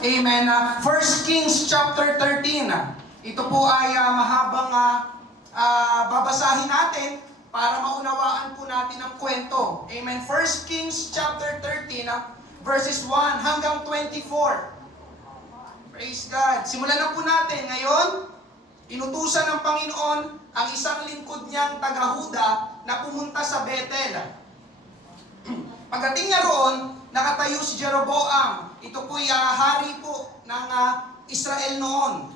Amen. 1 Kings chapter 13. Ito po ay mahabang babasahin natin para maunawaan po natin ang kwento. Amen. 1 Kings chapter 13, verses 1 hanggang 24. Praise God. Simulan na po natin. Ngayon, inutusan ng Panginoon ang isang lingkod niyang taga-Huda na pumunta sa Bethel. Pagdating niya roon, nakatayo si Jeroboam. Ito po'y hari po ng Israel noon.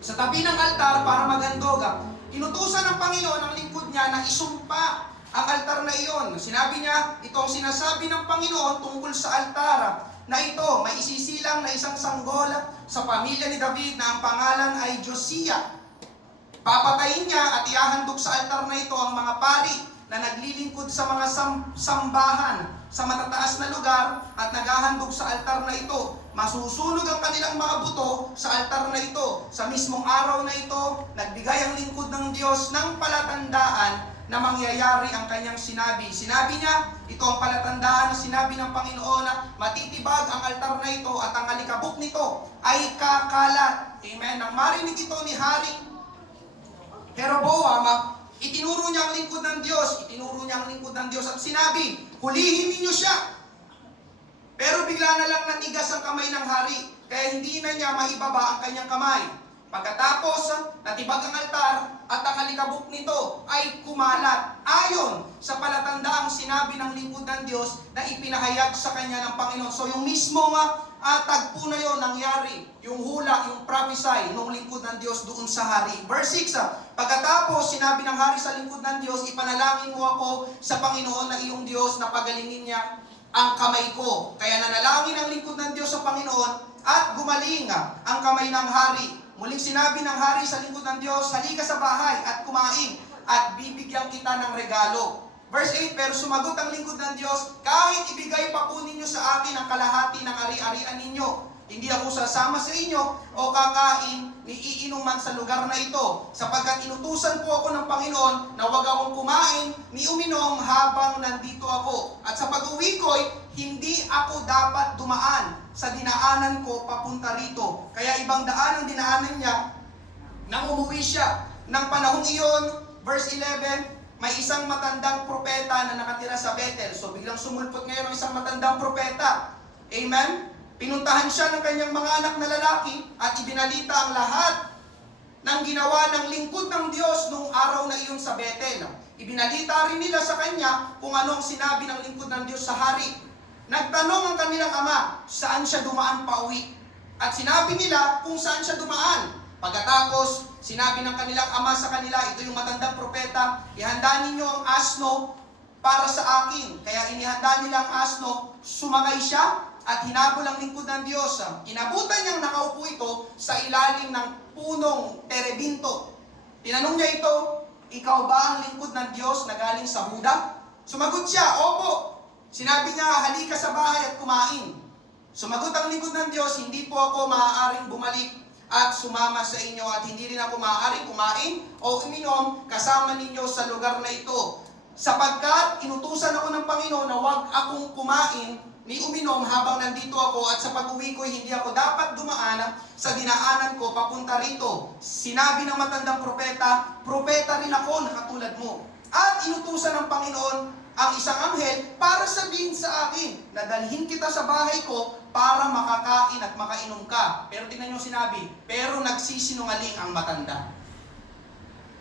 Sa tabi ng altar para maghandog, inutusan ng Panginoon ang lingkod niya na isumpa ang altar na iyon. Sinabi niya, ito ang sinasabi ng Panginoon tungkol sa altar na ito, may isisilang na isang sanggol sa pamilya ni David na ang pangalan ay Josiah. Papatayin niya at ihahandog sa altar na ito ang mga pari na naglilingkod sa mga sambahan sa matataas na lugar at naghahandog sa altar na ito. Masusunog ang kanilang mga buto sa altar na ito. Sa mismong araw na ito, nagbigay ang lingkod ng Diyos ng palatandaan na mangyayari ang kanyang sinabi. Sinabi niya, ito ang palatandaan na sinabi ng Panginoon na matitibag ang altar na ito at ang alikabok nito ay kakalat. Amen. Nang marinig ito ni Haring Jeroboam, itinuro niya ang lingkod ng Diyos. Itinuro niya ang lingkod ng Diyos at sinabi, hulihin ninyo siya. Pero bigla na lang natigas ang kamay ng hari, kaya hindi na niya maibaba ang kanyang kamay. Pagkatapos, natibag ang altar at ang alikabok nito ay kumalat ayon sa palatandaang sinabi ng lingkod ng Diyos na ipinahayag sa kanya ng Panginoon. So yung mismong tagpo na yun nangyari, yung hula, yung prophesy ng lingkod ng Diyos doon sa hari. Verse 6, pagkatapos sinabi ng hari sa lingkod ng Diyos, ipanalangin mo ako sa Panginoon na iyong Diyos na pagalingin niya ang kamay ko. Kaya nanalangin ang lingkod ng Diyos sa Panginoon at gumaling ang kamay ng hari. Muling sinabi ng hari sa lingkod ng Diyos, halika sa bahay at kumain at bibigyan kita ng regalo. Verse 8, pero sumagot ang lingkod ng Diyos, kahit ibigay pa po ninyo sa akin ang kalahati ng ari-arian ninyo, hindi ako sasama sa inyo o kakain ni iinuman sa lugar na ito, sapagkat inutusan po ako ng Panginoon na huwag akong kumain ni uminom habang nandito ako. At sa pag-uwi ko'y hindi ako dapat dumaan sa dinaanan ko papunta rito. Kaya ibang daan ang dinaanan niya nang umuwi siya. Nang panahong iyon, verse 11, may isang matandang propeta na nakatira sa Bethel. So biglang sumulpot ngayon ang isang matandang propeta. Amen? Pinuntahan siya ng kanyang mga anak na lalaki at ibinalita ang lahat ng ginawa ng lingkod ng Diyos noong araw na iyon sa Bethel. Ibinalita rin nila sa kanya kung ano ang sinabi ng lingkod ng Diyos sa hari. Nagtanong ang kanilang ama, saan siya dumaan pauwi? At sinabi nila kung saan siya dumaan. Pagkatapos, sinabi ng kanilang ama sa kanila, ito yung matandang propeta, ihanda ninyo ang asno para sa akin. Kaya inihanda nila ang asno, sumakay siya at hinabol ang lingkod ng Diyos. Inabutan niyang nakaupo ito sa ilalim ng punong terebinto. Tinanong niya ito, ikaw ba ang lingkod ng Diyos na galing sa Huda? Sumagot siya, opo. Sinabi niya, halika sa bahay at kumain. Sumagot ang lingkod ng Diyos, hindi po ako maaaring bumalik at sumama sa inyo at hindi rin ako maaaring kumain o uminom kasama ninyo sa lugar na ito. Sapagkat inutusan ako ng Panginoon na huwag akong kumain ni uminom habang nandito ako at sa pag-uwi ko hindi ako dapat dumaan sa dinaanan ko papunta rito. Sinabi ng matandang propeta, propeta rin ako na katulad mo. At inutusan ng Panginoon ang isang anghel para sabihin sa akin na dalhin kita sa bahay ko para makakain at makainom ka. Pero tingnan niyo sinabi, pero nagsisinungaling ang matanda.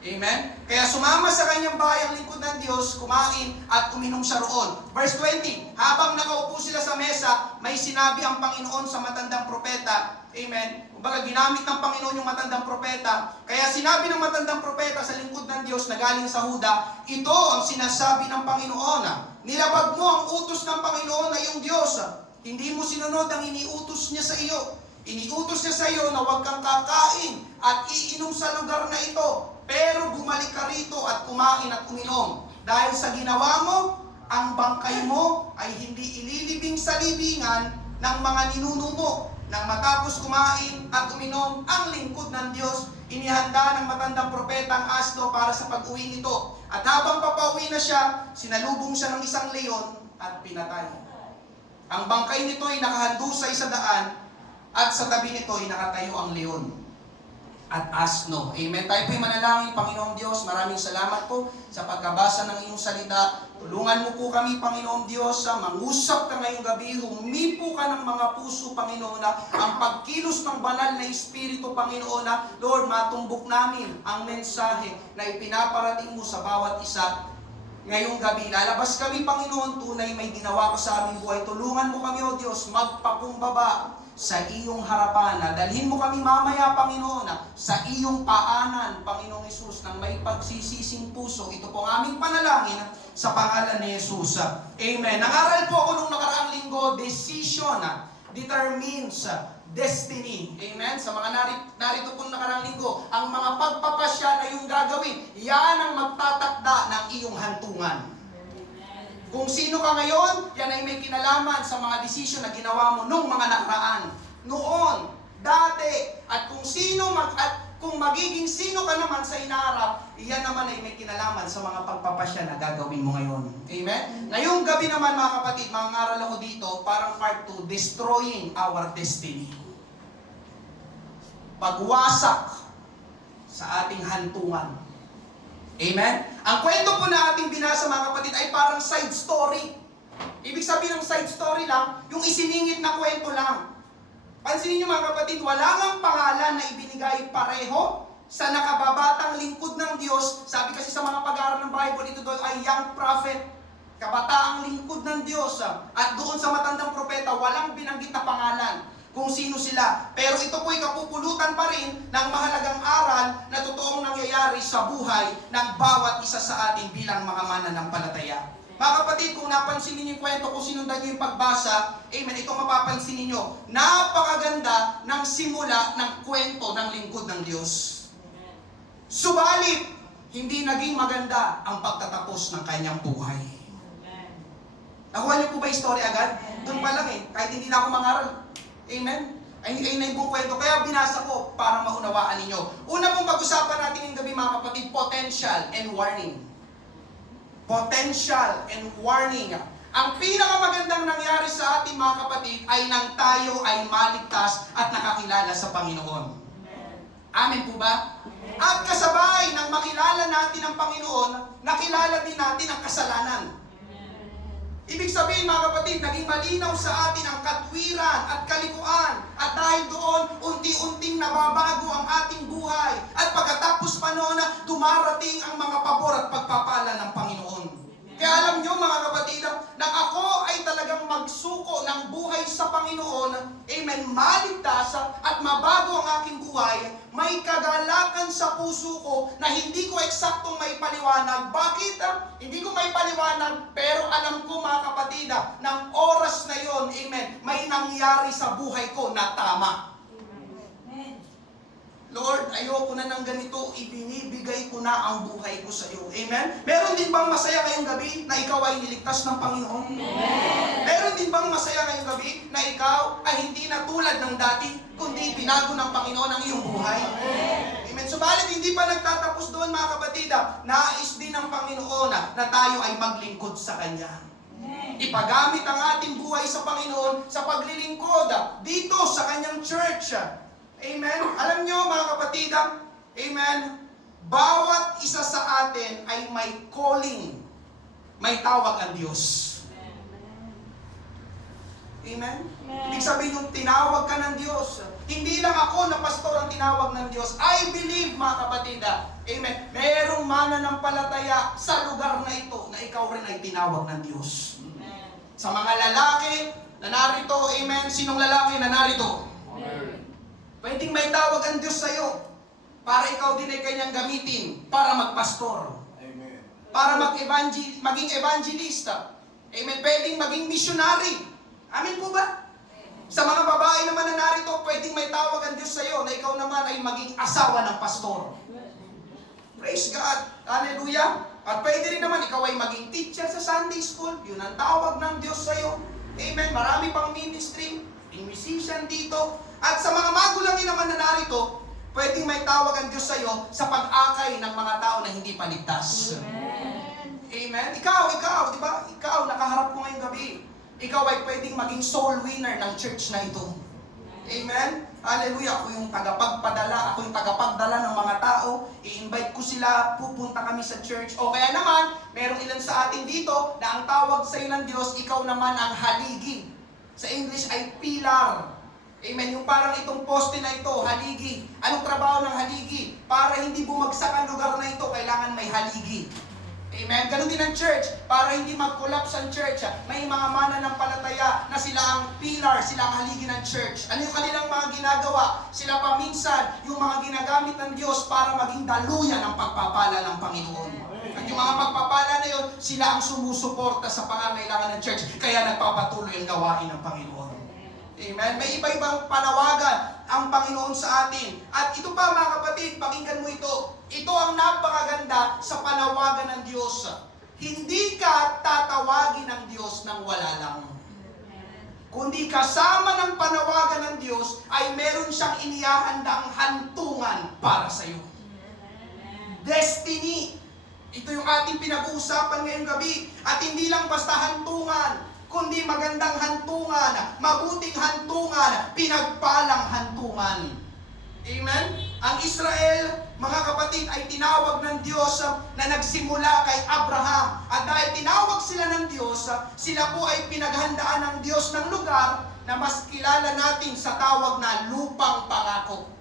Amen? Kaya sumama sa kanyang bahay ang lingkod ng Diyos, kumain at uminom siya roon. Verse 20, habang nakaupo sila sa mesa, may sinabi ang Panginoon sa matandang propeta. Amen? Kumbaga ginamit ng Panginoon yung matandang propeta. Kaya sinabi ng matandang propeta sa lingkod ng Diyos na galing sa Huda, ito ang sinasabi ng Panginoon. Nilabag mo ang utos ng Panginoon na iyong Diyos. Hindi mo sinunod ang iniutos niya sa iyo. Iniutos niya sa iyo na huwag kang kakain at iinom sa lugar na ito. Pero bumalik ka rito at kumain at uminom. Dahil sa ginawa mo, ang bangkay mo ay hindi ililibing sa libingan ng mga ninuno mo. Nang matapos kumain at uminom, ang lingkod ng Diyos, inihanda ng matandang propeta ang asno para sa pag-uwi nito. At habang papauwi na siya, sinalubong siya ng isang leon at pinatay. Ang bangkay nito ay nakahandusay sa daan At sa tabi nito ay nakatayo ang leon at asno. Amen. Tayo po'y manalangin, Panginoong Diyos. Maraming salamat po sa pagkabasa ng iyong salita. Tulungan mo po kami, Panginoong Diyos, mangusap ka ngayong gabi. Humipo ka ng mga puso, Panginoon, ang pagkilos ng banal na Espiritu, Panginoon, Lord, matumbok namin ang mensahe na ipinaparating mo sa bawat isa ngayong gabi. Lalabas kami, Panginoon, tunay may ginawa ko sa aming buhay. Tulungan mo kami, O Diyos, magpakumbaba sa iyong harapan. Dalhin mo kami mamaya, Panginoon, sa iyong paanan, Panginoong Hesus, ng may pagsisising puso. Ito po ang aming panalangin sa pangalan ni Hesus. Amen. Nangaral po ako nung nakaraang linggo, decision determines destiny. Amen. Sa mga narito pong nakaraang linggo, ang mga pagpapasya na iyong gagawin, yan ang magtatakda ng iyong hantungan. Kung sino ka ngayon, yan ay may kinalaman sa mga desisyon na ginawa mo nung mga nakaraan. Noon, dati, at kung magiging sino ka naman sa inaharap, iyan naman ay may kinalaman sa mga pagpapasya na gagawin mo ngayon. Amen? Ngayong gabi naman mga kapatid, mangaral ako dito, parang part 2, destroying our destiny. Pagwasak sa ating hantungan. Amen? Ang kwento po na ating binasa mga kapatid ay parang side story. Ibig sabihin ng side story lang, yung isiningit na kwento lang. Pansinin niyo mga kapatid, wala ngang pangalan na ibinigay pareho sa nakababatang lingkod ng Diyos. Sabi kasi sa mga pag-aaral ng Bible, ito doon ay young prophet, kabataang lingkod ng Diyos. At doon sa matandang propeta, walang binanggit na pangalan kung sino sila. Pero ito po'y kapupulutan pa rin ng mahalagang aral na totoong nangyayari sa buhay ng bawat isa sa atin bilang mga mananampalataya. Mga kapatid, kung napansin ninyo yung kwento, kung sinundan nyo yung pagbasa, amen, ito mapapansin ninyo, napakaganda ng simula ng kwento ng lingkod ng Diyos. Subalit, hindi naging maganda ang pagtatapos ng kanyang buhay. Nakuha niyo po ba yung story agad? Doon pa lang kahit hindi na ako mangaral. Amen? Ay na yung buong kwento. Kaya binasa ko para maunawaan ninyo. Una pong pag-usapan natin yung gabi mga kapatid, potential and warning. Potential and warning. Ang pinakamagandang nangyari sa atin mga kapatid ay nang tayo ay maligtas at nakakilala sa Panginoon. Amen po ba? At kasabay ng makilala natin ang Panginoon, nakilala din natin ang kasalanan. Ibig sabihin mga kapatid, naging malinaw sa atin ang katwiran at kalikuan. At dahil doon, unti-unting nababago ang ating buhay. At pagkatapos pa noon, dumarating ang mga pabor at pagpapala ng Panginoon. Kaya alam nyo mga kapatid, na ako ay talagang magsuko ng buhay sa Panginoon, amen, maligtas at mabago ang aking buhay, may kagalakan sa puso ko na hindi ko eksaktong may paliwanag. Bakit? Hindi ko may paliwanag, pero alam ko mga kapatid, ng oras na yon, amen, may nangyari sa buhay ko na tama. Lord, ayoko na ng ganito, ibinibigay ko na ang buhay ko sa iyo. Amen? Meron din bang masaya ngayong gabi na ikaw ay niligtas ng Panginoon? Amen. Meron din bang masaya ngayong gabi na ikaw ay hindi na tulad ng dati, kundi binago ng Panginoon ang iyong buhay? Amen. Subalit hindi pa nagtatapos doon mga kapatid, nais din ng Panginoon na tayo ay maglingkod sa Kanya. Ipagamit ang ating buhay sa Panginoon sa paglilingkod dito sa Kanyang church. Amen? Alam nyo mga kapatid, amen, bawat isa sa atin ay may calling, may tawag ang Diyos. Amen? Ibig sabihin yung tinawag ka ng Diyos. Hindi lang ako na pastor ang tinawag ng Diyos. I believe mga kapatid, amen, merong mananampalataya sa lugar na ito na ikaw rin ay tinawag ng Diyos. Sa mga lalaki na narito, amen, sinong lalaki na narito? Pwedeng may tawag ang Diyos sa'yo para ikaw din ay kanyang gamitin para magpastor. Amen. Para maging evangelista. Amen. Pwedeng maging missionary. Amen po ba? Sa mga babae naman na narito, pwedeng may tawag ang Diyos sa'yo na ikaw naman ay maging asawa ng pastor. Praise God. Hallelujah. At pwede rin naman ikaw ay maging teacher sa Sunday school. Yun ang tawag ng Diyos sa'yo. Amen. Marami pang ministry. Yung musician dito. At sa mga magulangin naman na narito, pwedeng may tawag ang Diyos sa iyo sa pag-akay ng mga tao na hindi paligtas. Amen. Amen. Ikaw, di ba? Ikaw, nakaharap ko ngayong gabi. Ikaw ay pwedeng maging soul winner ng church na ito. Amen? Hallelujah. Ako yung tagapagpadala, ako yung tagapagdala ng mga tao. I-invite ko sila, pupunta kami sa church. O kaya naman, merong ilan sa atin dito na ang tawag sa iyo ng Diyos, ikaw naman ang haligi. Sa English ay pillar. Amen? Yung parang itong poste na ito, haligi. Anong trabaho ng haligi? Para hindi bumagsak ang lugar na ito, kailangan may haligi. Amen? Ganun din ang church. Para hindi mag-collapse ang church, may mga mananampalataya na sila ang pillar, sila ang haligi ng church. Ano yung kanilang mga ginagawa? Sila pa minsan, yung mga ginagamit ng Diyos para maging daluyan ng pagpapala ng Panginoon. At yung mga pagpapala na yun, sila ang sumusuporta sa pangangailangan ng church. Kaya nagpapatuloy ang gawain ng Panginoon. Amen? May iba-ibang panawagan ang Panginoon sa atin. At ito pa mga kapatid, pakinggan mo ito. Ito ang napakaganda sa panawagan ng Diyos. Hindi ka tatawagin ng Diyos nang wala lang. Kundi kasama ng panawagan ng Diyos ay meron siyang inihahandaang hantungan para sa iyo. Destiny. Ito yung ating pinag-uusapan ngayong gabi. At hindi lang basta hantungan, kundi magandang hantungan, mabuting hantungan, pinagpalang hantungan. Amen? Ang Israel, mga kapatid, ay tinawag ng Diyos na nagsimula kay Abraham. At dahil tinawag sila ng Diyos, sila po ay pinaghandaan ng Diyos ng lugar na mas kilala natin sa tawag na lupang pangako.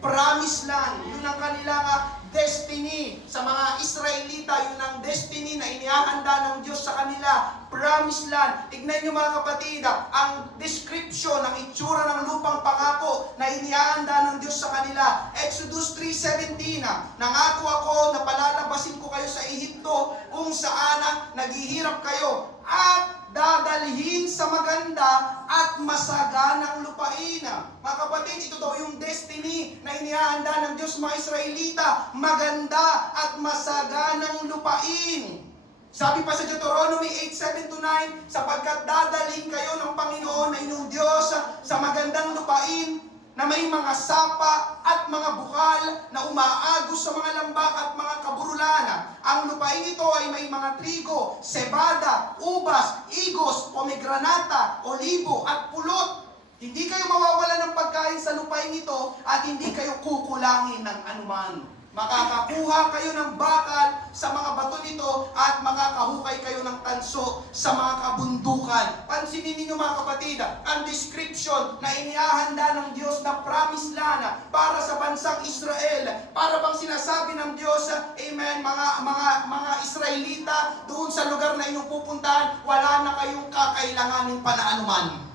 Promise land, yun ang kanilang destiny. Sa mga Israelita, yun ang destiny na inihahanda ng Diyos sa kanila. Promised land. Tignan nyo mga kapatid, ang description, ang itsura ng lupang pangako na inihahanda ng Diyos sa kanila. Exodus 3:17, nangako ako na palalabasin ko kayo sa Ehipto kung saan naghihirap kayo at dadalhin sa maganda at masaganang lupain. Mga kapatid, ito daw yung destiny na inihahanda ng Diyos mga Israelita. Maganda at masaganang lupain. Sabi pa sa Deuteronomy 8:7-9, sapagkat dadalhin kayo ng Panginoon na inyong Diyos sa magandang lupain na may mga sapa at mga bukal na umaagos sa mga lambak at mga kaburulan. Ang lupain ito ay may mga trigo, sebada, ubas, igos, pomegranata, olibo at pulot. Hindi kayo mawawala ng pagkain sa lupain ito at hindi kayo kukulangin ng anuman. Makakakuha kayo ng bakal sa mga bato nito at makakahukay kayo ng tanso sa mga kabundukan. Pansinin ninyo mga kapatid, ang description na inihahanda ng Diyos na promised land para sa bansang Israel. Para bang sinasabi ng Diyos, amen, mga Israelita, doon sa lugar na inyong pupuntahan, wala na kayong kakailanganin pa na anuman.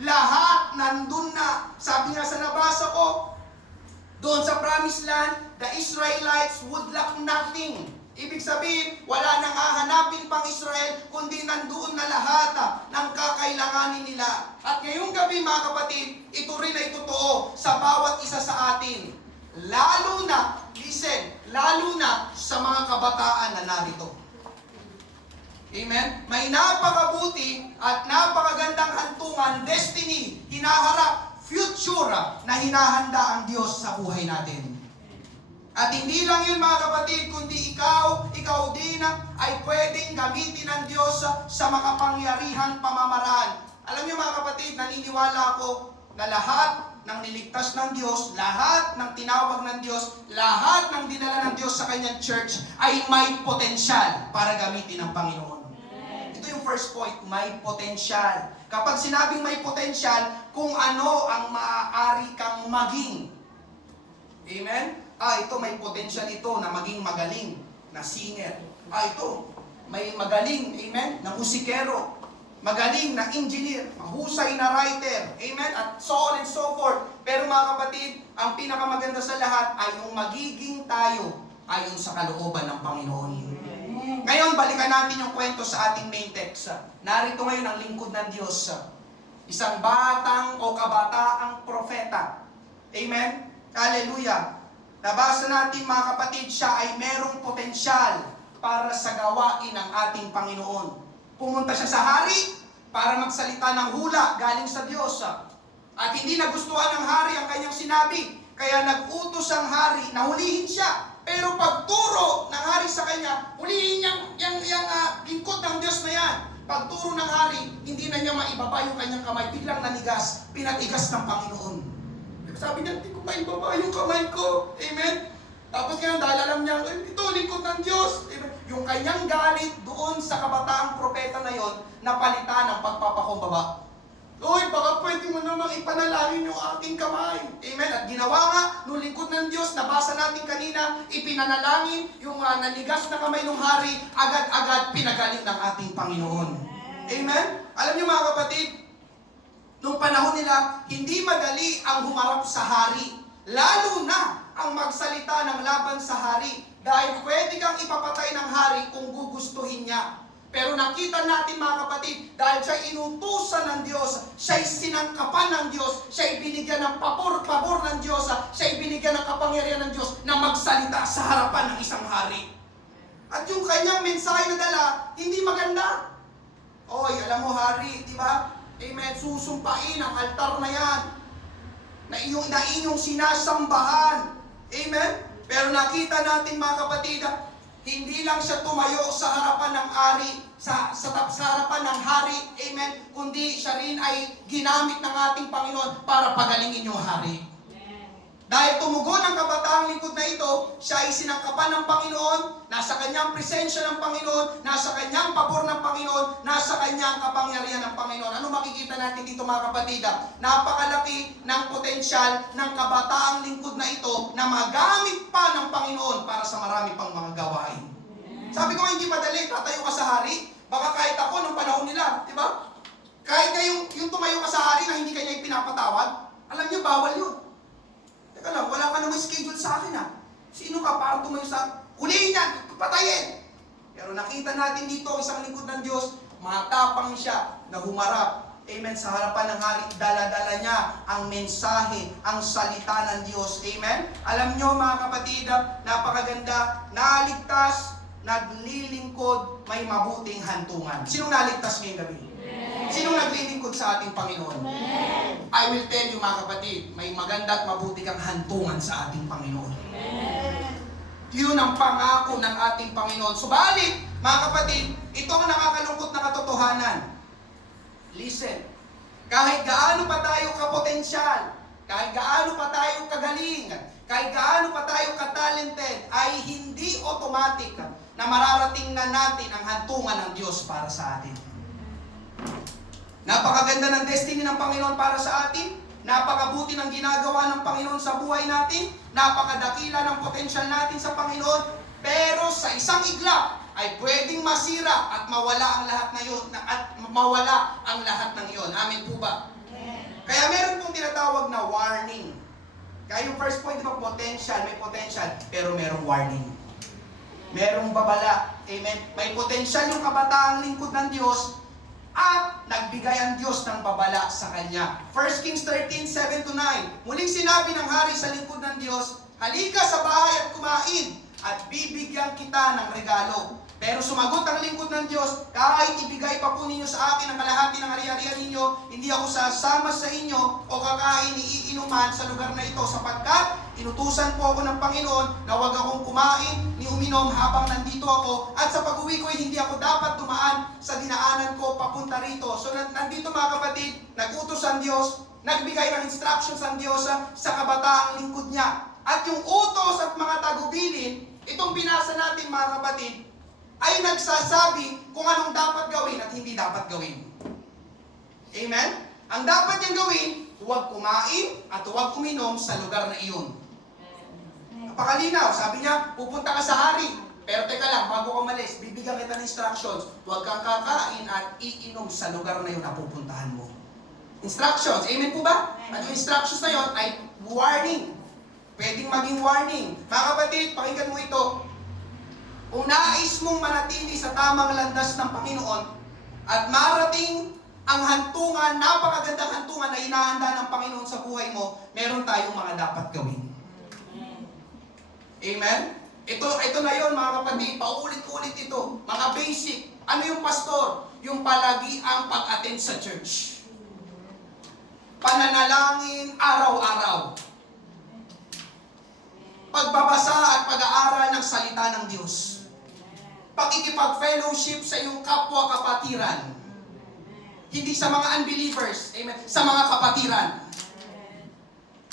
Lahat nandun na. Sabi nga sa nabasa ko, doon sa promised land, the Israelites would lack nothing. Ibig sabihin, wala nang hahanapin pang Israel, kundi nandoon na lahat ng kakailanganin nila. At ngayong gabi mga kapatid, ito rin ay totoo sa bawat isa sa atin. Lalo na, listen, lalo na sa mga kabataan na narito. Amen? May napakabuti at napakagandang hantungan, destiny, hinaharap, future na hinahanda ang Diyos sa buhay natin. At hindi lang yun mga kapatid, kundi ikaw din ay pwedeng gamitin ng Diyos sa makapangyarihang pamamaraan. Alam niyo mga kapatid, naniniwala ako na lahat ng niligtas ng Diyos, lahat ng tinawag ng Diyos, lahat ng dinala ng Diyos sa kanyang church ay may potensyal para gamitin ng Panginoon. Ito yung first point, may potensyal. Kapag sinabing may potensyal, kung ano ang maaari kang maging. Amen? Ito may potensyal ito na maging magaling na singer. Ito, may magaling, amen, na musikero. Magaling na engineer, mahusay na writer. Amen? At so on and so forth. Pero mga kapatid, ang pinakamaganda sa lahat ay yung magiging tayo ayon sa kalooban ng Panginoon. Ngayon, balikan natin yung kwento sa ating main text. Narito ngayon ang lingkod ng Diyos. Isang batang o kabataang propeta. Amen? Hallelujah. Nabasa natin mga kapatid, siya ay merong potensyal para sa gawain ng ating Panginoon. Pumunta siya sa hari para magsalita ng hula galing sa Diyos. At hindi nagustuhan ng hari ang kanyang sinabi. Kaya nag-utos ang hari na hulihin siya. Pero pagturo ng hari sa kanya, hulihin yung lingkod ng Diyos na yan. Pagturo ng hari, hindi na niya maibaba yung kanyang kamay, biglang nanigas, pinatigas ng Panginoon. Sabi niya, hindi ko maibaba yung kamay ko. Amen? Tapos ngayon, dahil alam niya, ito, lingkod ng Diyos. Amen? Yung kanyang galit doon sa kabataang propeta na yon, napalitan ng pagpapakumbaba. Uy, baka pwede mo namang ipanalangin yung aking kamay. Amen? At ginawa nga, nung lingkod ng Diyos, nabasa natin kanina, ipinanalangin yung nanigas na kamay ng hari, agad-agad pinagaling ng ating Panginoon. Amen? Alam niyo mga kapatid, nung panahon nila, hindi madali ang humarap sa hari. Lalo na ang magsalita ng laban sa hari. Dahil pwede kang ipapatay ng hari kung gugustuhin niya. Pero nakita natin mga kapatid, dahil siya inutusan ng Diyos, siya'y sinangkapan ng Diyos, siya'y binigyan ng pabor ng Diyos, siya'y binigyan ng kapangyarihan ng Diyos na magsalita sa harapan ng isang hari. At yung kanyang mensahe na dala, hindi maganda. Oy, alam mo hari, di ba? Amen, susumpain ang altar na yan, na inyong sinasambahan. Amen? Pero nakita natin mga kapatid, hindi lang siya tumayo sa harapan ng hari, sa harapan ng hari, amen, kundi siya rin ay ginamit ng ating Panginoon para pagalingin yung hari. Dahil tumugon ang kabataang lingkod na ito, siya ay sinangkapan ng Panginoon, nasa kanyang presensya ng Panginoon, nasa kanyang pabor ng Panginoon, nasa kanyang kapangyarihan ng Panginoon. Ano makikita natin dito mga kapatid? Napakalaki ng potensyal ng kabataang lingkod na ito na magamit pa ng Panginoon para sa marami pang mga gawain. Sabi ko, hindi madali, tatayo ka sa hari. Baka kahit ako nung panahon nila, di ba? Kahit na yung tumayo ka sa hari na hindi kanya ipinapatawad, alam niyo, bawal yun. Teka lang, wala ka namang schedule sa akin ha. Sino ka para tumayo sa... Ulihin yan, patayin! Pero nakita natin dito, isang lingkod ng Diyos, matapang siya na humarap. Amen, sa harapan ng hari, dala-dala niya ang mensahe, ang salita ng Diyos. Amen? Alam nyo mga kapatid, napakaganda, naligtas, naglilingkod, may mabuting hantungan. Sinong naligtas ngayong gabi? Sinong naglilingkod sa ating Panginoon? Amen. I will tell you mga kapatid, may maganda at mabuti kang hantungan sa ating Panginoon. Amen. Yun ang pangako ng ating Panginoon. Subalit, mga kapatid, ito ang nakakalungkot na katotohanan. Listen, kahit gaano pa tayo kapotensyal, kahit gaano pa tayo kagaling, kahit gaano pa tayo ka-talented, ay hindi automatic na mararating na natin ang hantungan ng Diyos para sa atin. Napakaganda ng destiny ng Panginoon para sa atin. Napakabuti ng ginagawa ng Panginoon sa buhay natin. Napakadakila ng potensyal natin sa Panginoon. Pero sa isang iglap ay pwedeng masira at mawala ang lahat na yun, at mawala ang lahat ng iyon. Amen po ba? Kaya meron pong tinatawag na warning. Kaya yung first point, diba, potential, may potential, pero merong warning. Merong babala. Amen? May potential yung kabataang lingkod ng Diyos, at nagbigay ang Diyos ng babala sa kanya. 1 Kings 13:7-9. Muling sinabi ng hari sa lingkod ng Diyos, halika sa bahay at kumain, at bibigyan kita ng regalo. Pero sumagot ang lingkod ng Diyos, kahit ibigay pa po ninyo sa akin ang kalahati ng ari-arian ninyo, hindi ako sasama sa inyo o kakain iinuman sa lugar na ito, sapagkat inutusan po ako ng Panginoon na huwag akong kumain ni uminom habang nandito ako, at sa pag-uwi ko hindi ako dapat dumaan sa dinaanan ko papunta rito. So nandito mga kapatid, nagutos ang Diyos, nagbigay ng instructions ang Diyos sa kabataang lingkod niya. At yung utos at mga tagubilin, itong binasa natin mga kapatid, ay nagsasabi kung anong dapat gawin at hindi dapat gawin. Amen? Ang dapat niyang gawin, huwag kumain at huwag uminom sa lugar na iyon. Napakalinaw, sabi niya, pupunta ka sa hari. Pero teka lang, bago ka umalis, bibigyan kita ng instructions. Huwag kang kakain at iinom sa lugar na yun na pupuntahan mo. Instructions, amen po ba? At yung instructions na yun ay warning. Pwedeng maging warning. Mga kapatid, pakinggan mo ito. Kung nais mong manatili sa tamang landas ng Panginoon at marating ang hantungan, napakagandang hantungan na inahanda ng Panginoon sa buhay mo, meron tayong mga dapat gawin. Amen? Ito na yon mga kapatid, paulit-ulit ito. Mga basic. Ano yung pastor? Yung palagi ang pag-attend sa church. Pananalangin araw-araw. Pagbabasa at pag-aaral ng salita ng Diyos. pakikipag-fellowship sa iyong kapwa-kapatiran. Hindi sa mga unbelievers. Amen. Sa mga kapatiran.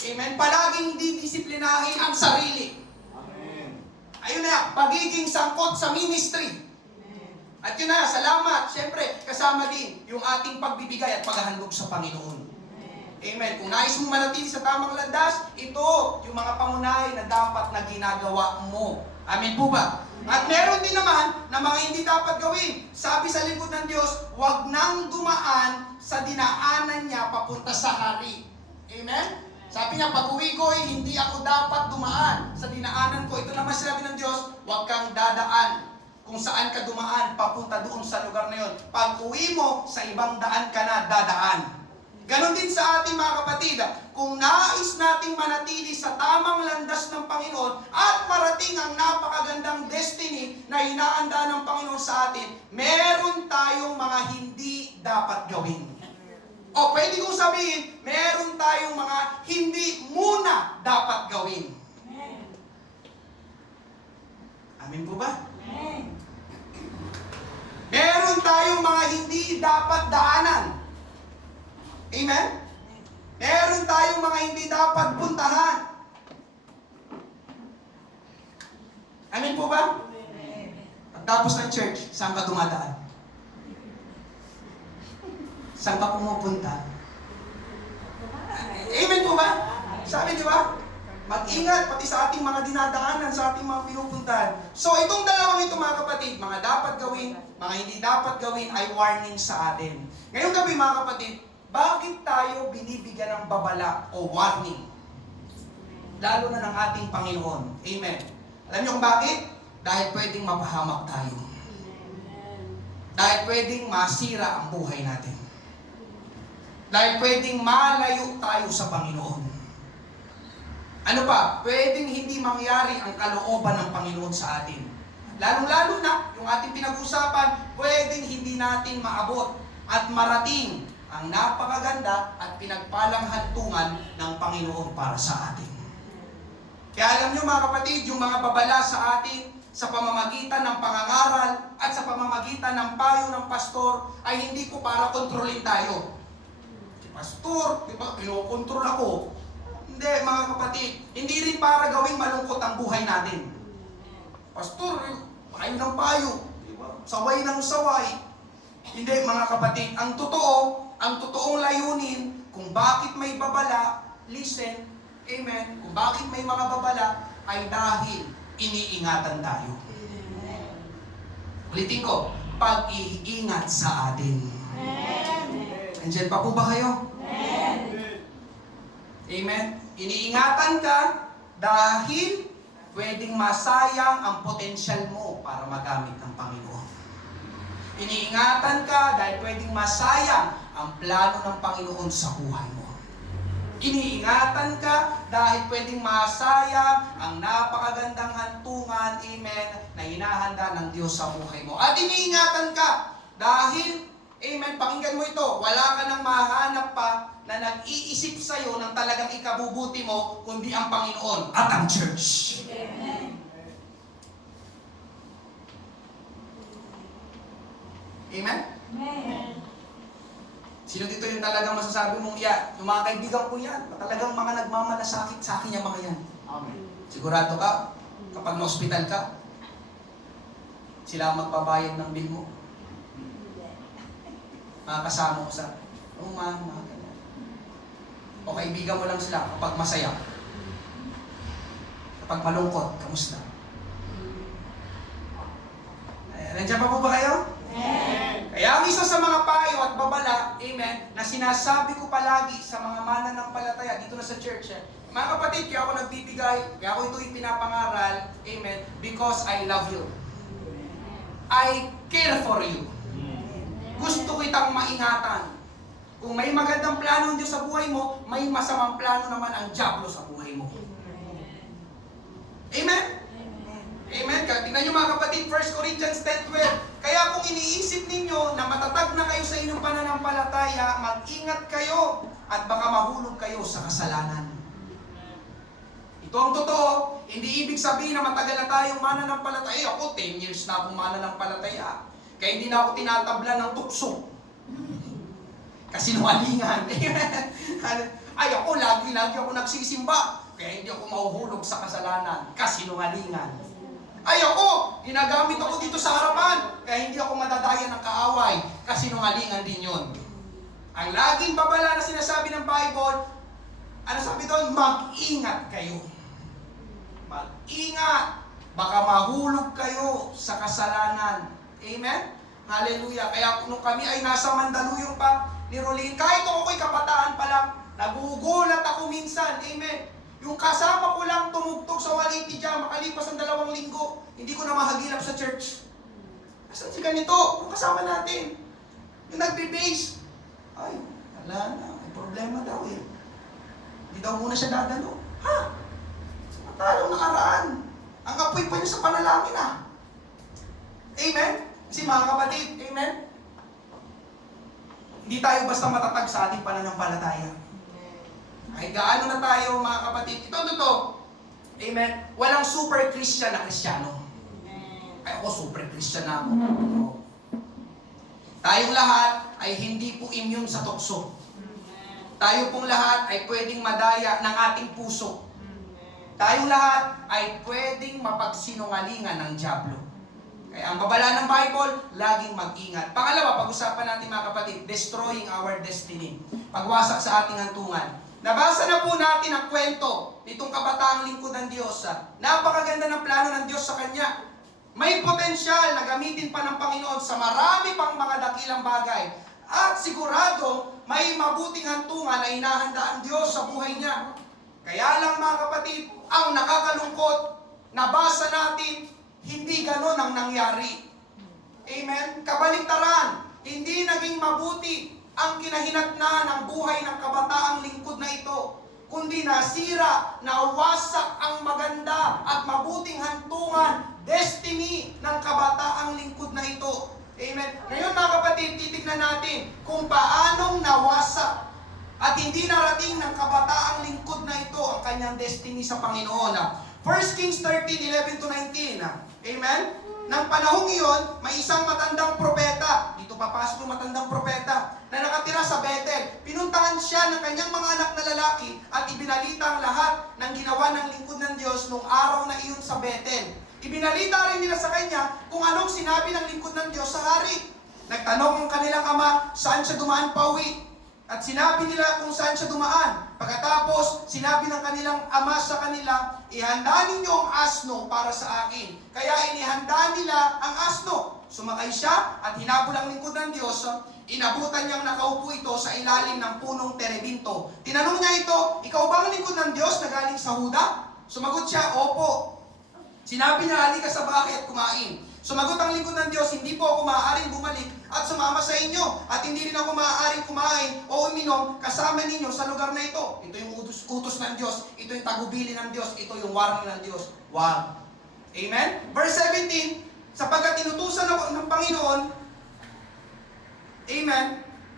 Amen. Palaging didisiplinahin ang sarili. Amen. Ayun na, pagiging sangkot sa ministry. At yun na, salamat. Siyempre, kasama din yung ating pagbibigay at paghahandog sa Panginoon. Amen. Kung nais mong manatili sa tamang landas, ito yung mga pangunahin na dapat na ginagawa mo. Amen po ba? At meron din naman na mga hindi dapat gawin. Sabi sa lingkod ng Diyos, huwag nang dumaan sa dinaanan niya papunta sa hari. Amen? Sabi niya, pag uwi ko, hindi ako dapat dumaan sa dinaanan ko. Ito naman sinabi ng Diyos, huwag kang dadaan. Kung saan ka dumaan, papunta doon sa lugar na yon. Pag uwi mo, sa ibang daan ka na dadaan. Ganon din sa ating mga kapatid. Kung nais nating manatili sa tamang landas ng Panginoon at marating ang napakagandang destiny na inaanda ng Panginoon sa atin, meron tayong mga hindi dapat gawin. O pwede kong sabihin, meron tayong mga hindi muna dapat gawin. Amin po ba? Meron tayong mga hindi dapat daanan. Amen? Meron tayong mga hindi dapat puntahan. Amen po ba? Pagtapos ng church, saan ka dumadaan? Saan ka pumupunta? Amen po ba? Sabi di ba? Mag-ingat pati sa ating mga dinadaanan, sa ating mga pinupuntahan. So itong dalawang ito mga kapatid, mga dapat gawin, mga hindi dapat gawin ay warning sa atin. Ngayong gabi mga kapatid, bakit tayo binibigyan ng babala o warning? Lalo na ng ating Panginoon. Amen. Alam niyo kung bakit? Dahil pwedeng mapahamak tayo. Dahil pwedeng masira ang buhay natin. Dahil pwedeng malayo tayo sa Panginoon. Ano pa? Pwedeng hindi mangyari ang kalooban ng Panginoon sa atin. Lalong-lalo na, yung ating pinag-usapan, pwedeng hindi natin maabot at marating ang napakaganda at pinagpalang hantungan ng Panginoon para sa atin. Kaya alam nyo mga kapatid, yung mga babala sa atin, sa pamamagitan ng pangangaral at sa pamamagitan ng payo ng pastor, ay hindi ko para kontrolin tayo. Si pastor, di ba, pinokontrol ako. Hindi mga kapatid, hindi rin para gawing malungkot ang buhay natin. Pastor, payo ng payo, di ba? Saway ng saway. Hindi mga kapatid, ang totoong layunin kung bakit may babala, listen, amen, kung bakit may mga babala, ay dahil iniingatan tayo. Ulitin ko, pag-iingat sa atin. Nandiyan pa po ba kayo? Amen. Iniingatan ka dahil pwedeng masayang ang potensyal mo para magamit ng Panginoon. Iniingatan ka dahil pwedeng masayang ang plano ng Panginoon sa buhay mo. Iniingatan ka dahil pwedeng masayang ang napakagandang hantungan, amen, na hinahanda ng Diyos sa buhay mo. At iniingatan ka dahil, amen, pakinggan mo ito, wala ka nang mahanap pa na nag-iisip sa'yo ng talagang ikabubuti mo, kundi ang Panginoon at ang church. Amen. Amen? Amen. Sino dito yung talagang masasabi mong, yeah, yung mga kaibigan ko yan, talagang mga nagmamalasakit sa akin yung mga yan. Amen. Sigurado ka, kapag na-hospital ka, sila ang magbabayad ng bill mo. Mga kasama ko sa, mga ganyan. O kaibigan mo lang sila kapag masaya. Kapag malungkot, kamusta? Nandiyan pa po ba kayo? Kaya ang isa sa mga payo at babala, amen, na sinasabi ko palagi sa mga mananampalataya dito na sa church, mga kapatid, kaya ako nagbibigay, kaya ako ito ipinapangaral, amen, because I love you. I care for you. Gusto kitang maingatan. Kung may magandang plano ng Diyos sa buhay mo, may masamang plano naman ang diablo sa buhay mo. Amen? Amen? Tingnan nyo mga kapatid, 1 Corinthians 10:12. Kaya kung iniisip ninyo na matatag na kayo sa inyong pananampalataya, mag-ingat kayo at baka mahulog kayo sa kasalanan. Ito ang totoo, hindi ibig sabihin na matagal na tayong mananampalataya. Ako, 10 years na akong mananampalataya. Kaya hindi na ako tinatabla ng tukso. Kasinungalingan. Ay ako, lagi ako nagsisimba. Kaya hindi ako mahuhulog sa kasalanan. Kasinungalingan. Ay ako, ginagamit ako dito sa harapan. Kaya hindi ako madadaya ng kaaway. Kasinungalingan din yun. Ang laging babala na sinasabi ng Bible, ano sabi doon? Mag-ingat kayo. Mag-ingat. Baka mahulog kayo sa kasalanan. Amen? Hallelujah. Kaya nung kami ay nasa Mandaluyong pa ni Rolin, kahit ako'y kabataan pa lang, nagugulat ako minsan. Amen? Yung kasama ko lang tumugtog sa 180 dyan, makalipas ang 2 linggo, hindi ko na mahagilap sa church. Asan si ganito? Yung kasama natin. Yung nagbe-base. Ay, wala na. May problema daw eh. Hindi daw muna siya dadalo. Ha? Matalong nakaraan. Ang apoy pa niya sa panalangin ah. Amen? Kasi mga kapatid, amen? Hindi tayo basta matatag sa ating pananampalataya. Ay gaano na tayo mga kapatid. Ito, totoo. Amen? Walang super Christian na Kristiyano. Ay ako, super Christian na ako. Tayong lahat ay hindi po immune sa tukso. Tayo pong lahat ay pwedeng madaya ng ating puso. Tayong lahat ay pwedeng mapagsinungalingan ng dyablo. Kaya ang babala ng Bible, laging mag-ingat. Pangalawa, pag-usapan natin mga kapatid, destroying our destiny. Pagwasak sa ating hantungan. Nabasa na po natin ang kwento nitong kabataang lingkod ng Diyos. Napakaganda ng plano ng Diyos sa kanya. May potensyal na gamitin pa ng Panginoon sa marami pang mga dakilang bagay. At sigurado, may mabuting hantungan na inahanda ang Diyos sa buhay niya. Kaya lang mga kapatid, ang nakakalungkot, nabasa natin, hindi ganon ang nangyari. Amen? Kabaligtaran, hindi naging mabuti ang kinahinatnan ng buhay ng kabataang lingkod na ito, kundi nasira, nawasak ang maganda at mabuting hantungan, destiny ng kabataang lingkod na ito. Amen? Ngayon mga kapatid, titignan natin kung paanong nawasak at hindi narating ng kabataang lingkod na ito ang kanyang destiny sa Panginoon. 1 Kings 13:11-19. Amen? Nang panahong iyon, may isang matandang propeta. Dito papasok yung matandang propeta na nakatira sa Bethel. Pinuntahan siya ng kanyang mga anak na lalaki at ibinalita ang lahat ng ginawa ng lingkod ng Diyos noong araw na iyon sa Bethel. Ibinalita rin nila sa kanya kung anong sinabi ng lingkod ng Diyos sa hari. Nagtanong ang kanilang ama saan siya dumaan pauwi. At sinabi nila kung saan siya dumaan. Pagkatapos, sinabi ng kanilang ama sa kanila, ihanda ninyo ang asno para sa akin. Kaya inihanda nila ang asno. Sumakay siya at hinabol ang lingkod ng Diyos. Inabutan niyang nakaupo ito sa ilalim ng punong terebinto. Tinanong niya ito, ikaw ba ang lingkod ng Diyos na galing sa Huda? Sumagot siya, opo. Sinabi niya, halika sa bahay at kumain. Sumagot ang lingkod ng Diyos, hindi po ako maaaring bumalik at sumama sa inyo. At hindi rin ako maaaring kumain o uminom kasama ninyo sa lugar na ito. Ito yung utos ng Diyos. Ito yung tagubili ng Diyos. Ito yung warning ng Diyos. Wag. Amen? Verse 17, sapagkat inutusan ng Panginoon, amen,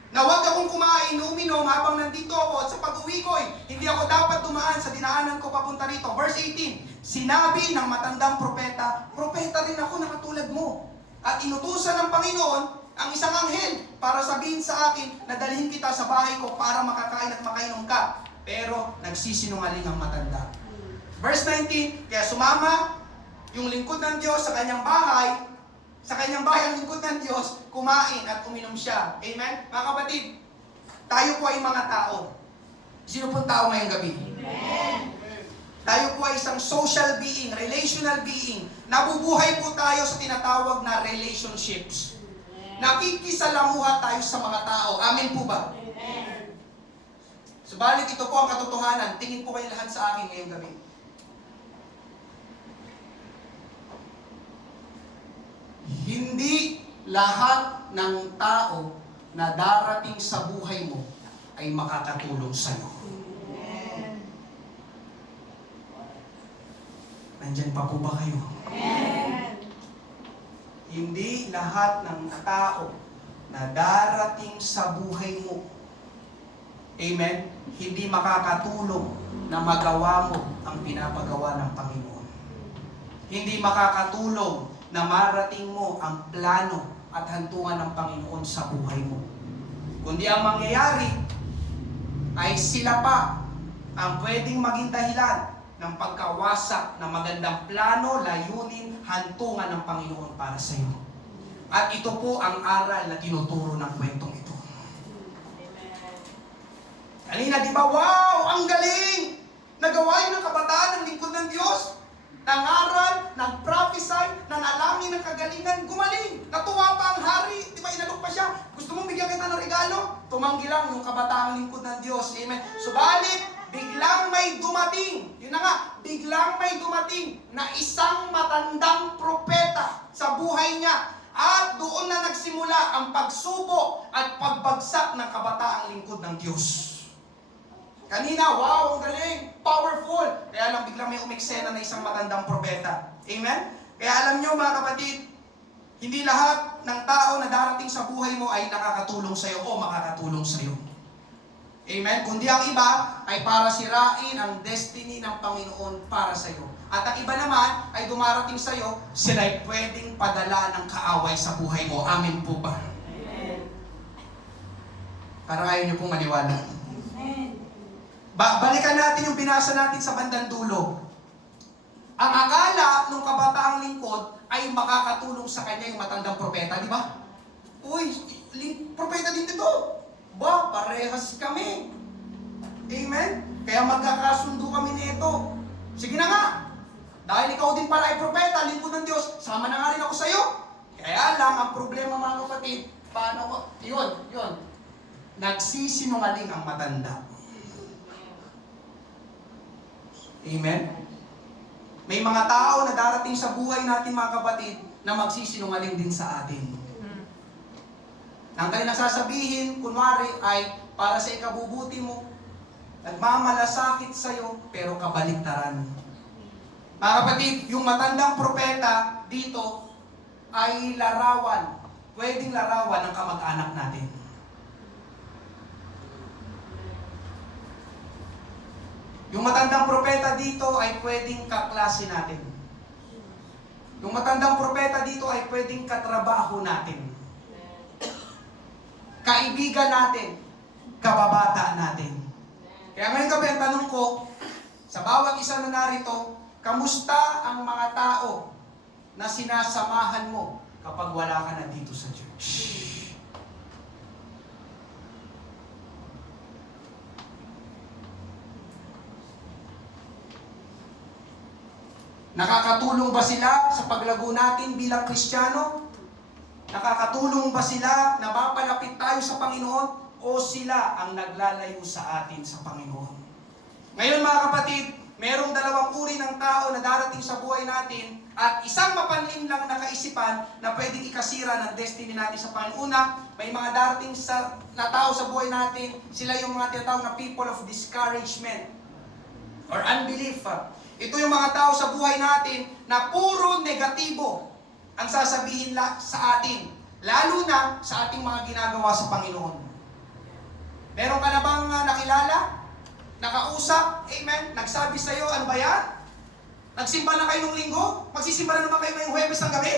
na huwag akong kumain o uminom habang nandito ako at sa pag-uwi ko, hindi ako dapat dumaan sa dinaanan ko papunta rito. Verse 18, sinabi ng matandang propeta, propeta rin ako na katulad mo. At inutusan ng Panginoon ang isang anghel para sabihin sa akin na dalhin kita sa bahay ko para makakain at makainom ka. Pero nagsisinungaling ang matanda. Verse 19, kaya sumama yung lingkod ng Diyos sa kanyang bahay ang lingkod ng Diyos, kumain at uminom siya. Amen? Mga kapatid, tayo po ay mga tao. Sino pong tao ngayong gabi? Amen. Tayo po ay isang social being, relational being. Nabubuhay po tayo sa tinatawag na relationships. Nakikisalamuha tayo sa mga tao. Amen po ba? Amen. Subalit ito po ang katotohanan. Tingin po kayo lahat sa akin ngayong gabi. Hindi lahat ng tao na darating sa buhay mo ay makakatulong sa iyo. Nandyan pa po ba kayo? Amen. Hindi lahat ng tao na darating sa buhay mo, amen, hindi makakatulong na magawa mo ang pinapagawa ng Panginoon. Hindi makakatulong na marating mo ang plano at hantungan ng Panginoon sa buhay mo. Kundi ang mangyayari ay sila pa ang pwedeng maging dahilan ng pagkawasak ng magandang plano, layunin, hantungan ng Panginoon para sa iyo. At ito po ang aral na tinuturo ng kwentong ito. Kanina, di ba? Wow! Ang galing! Nagawa yun ng kabataan ng lingkod ng Diyos. Nangaral, nag-prophesy, nanalangin ng kagalingan, gumaling. Natuwa pa ang hari. Di ba? Inalok pa siya. Gusto mong bigyan kita ng regalo? Tumanggi lang yung kabataan ng lingkod ng Diyos. Amen. Subalit, biglang may dumating. Yun na nga, biglang may dumating na isang matandang propeta sa buhay niya. At doon na nagsimula ang pagsubok at pagbagsak ng kabataang lingkod ng Diyos. Kanina, wow, ang galing, powerful. Kaya lang biglang may umeksena na isang matandang propeta. Amen? Kaya alam nyo mga kapatid, hindi lahat ng tao na darating sa buhay mo ay nakakatulong sa'yo o makakatulong sa'yo. Amen? Kundi ang iba ay para sirain ang destiny ng Panginoon para sa'yo. At ang iba naman ay dumarating sa'yo, sila ay pwedeng padala ng kaaway sa buhay mo. Amen po ba? Amen. Parang ayaw nyo pong maniwala. Amen. Balikan natin yung binasa natin sa bandang dulo. Ang akala ng kabataang lingkod ay makakatulong sa kanya yung matandang propeta, di ba? Uy, propeta din ito. Ba, parehas kami. Amen? Kaya magkakasundo kami nito. Sige na nga. Dahil ikaw din pala ay propeta, lingkod ng Diyos, sama na nga rin ako sa'yo. Kaya lang, ang problema mga kapatid, paano ko? Yun. Nagsisinungaling ang matanda. Amen? May mga tao na darating sa buhay natin mga kapatid na magsisinungaling din sa atin. Ang kanilang sasabihin, kunwari, ay para sa ikabubuti mo, nagmamalasakit sa'yo, pero kabaliktaran. Mga kapatid, yung matandang propeta dito ay larawan, pwedeng larawan ng kamag-anak natin. Yung matandang propeta dito ay pwedeng kaklase natin. Yung matandang propeta dito ay pwedeng katrabaho natin. Kaibigan natin. Kababata natin. Kaya ngayon gabi ang tanong ko, sa bawat isa na narito, kamusta ang mga tao na sinasamahan mo kapag wala ka na dito sa church? Nakakatulong ba sila sa paglago natin bilang Kristiyano? Nakakatulong ba sila na mapalapit tayo sa Panginoon? O sila ang naglalayo sa atin sa Panginoon? Ngayon mga kapatid, merong dalawang uri ng tao na darating sa buhay natin at isang mapanlinlang na kaisipan na pwedeng ikasira ng destiny natin sa Panginoon. Una, may mga darating na tao sa buhay natin, sila yung mga tinatawag na people of discouragement or unbelief. Ito yung mga tao sa buhay natin na puro negatibo ang sasabihin sa atin, lalo na sa ating mga ginagawa sa Panginoon. Meron ka na bang nakilala? Nakausap? Amen? Nagsabi sa'yo, ano ba yan? Nagsimba na kayo nung linggo? Magsisimba na naman kayo ngayong Huwebes ng gabi?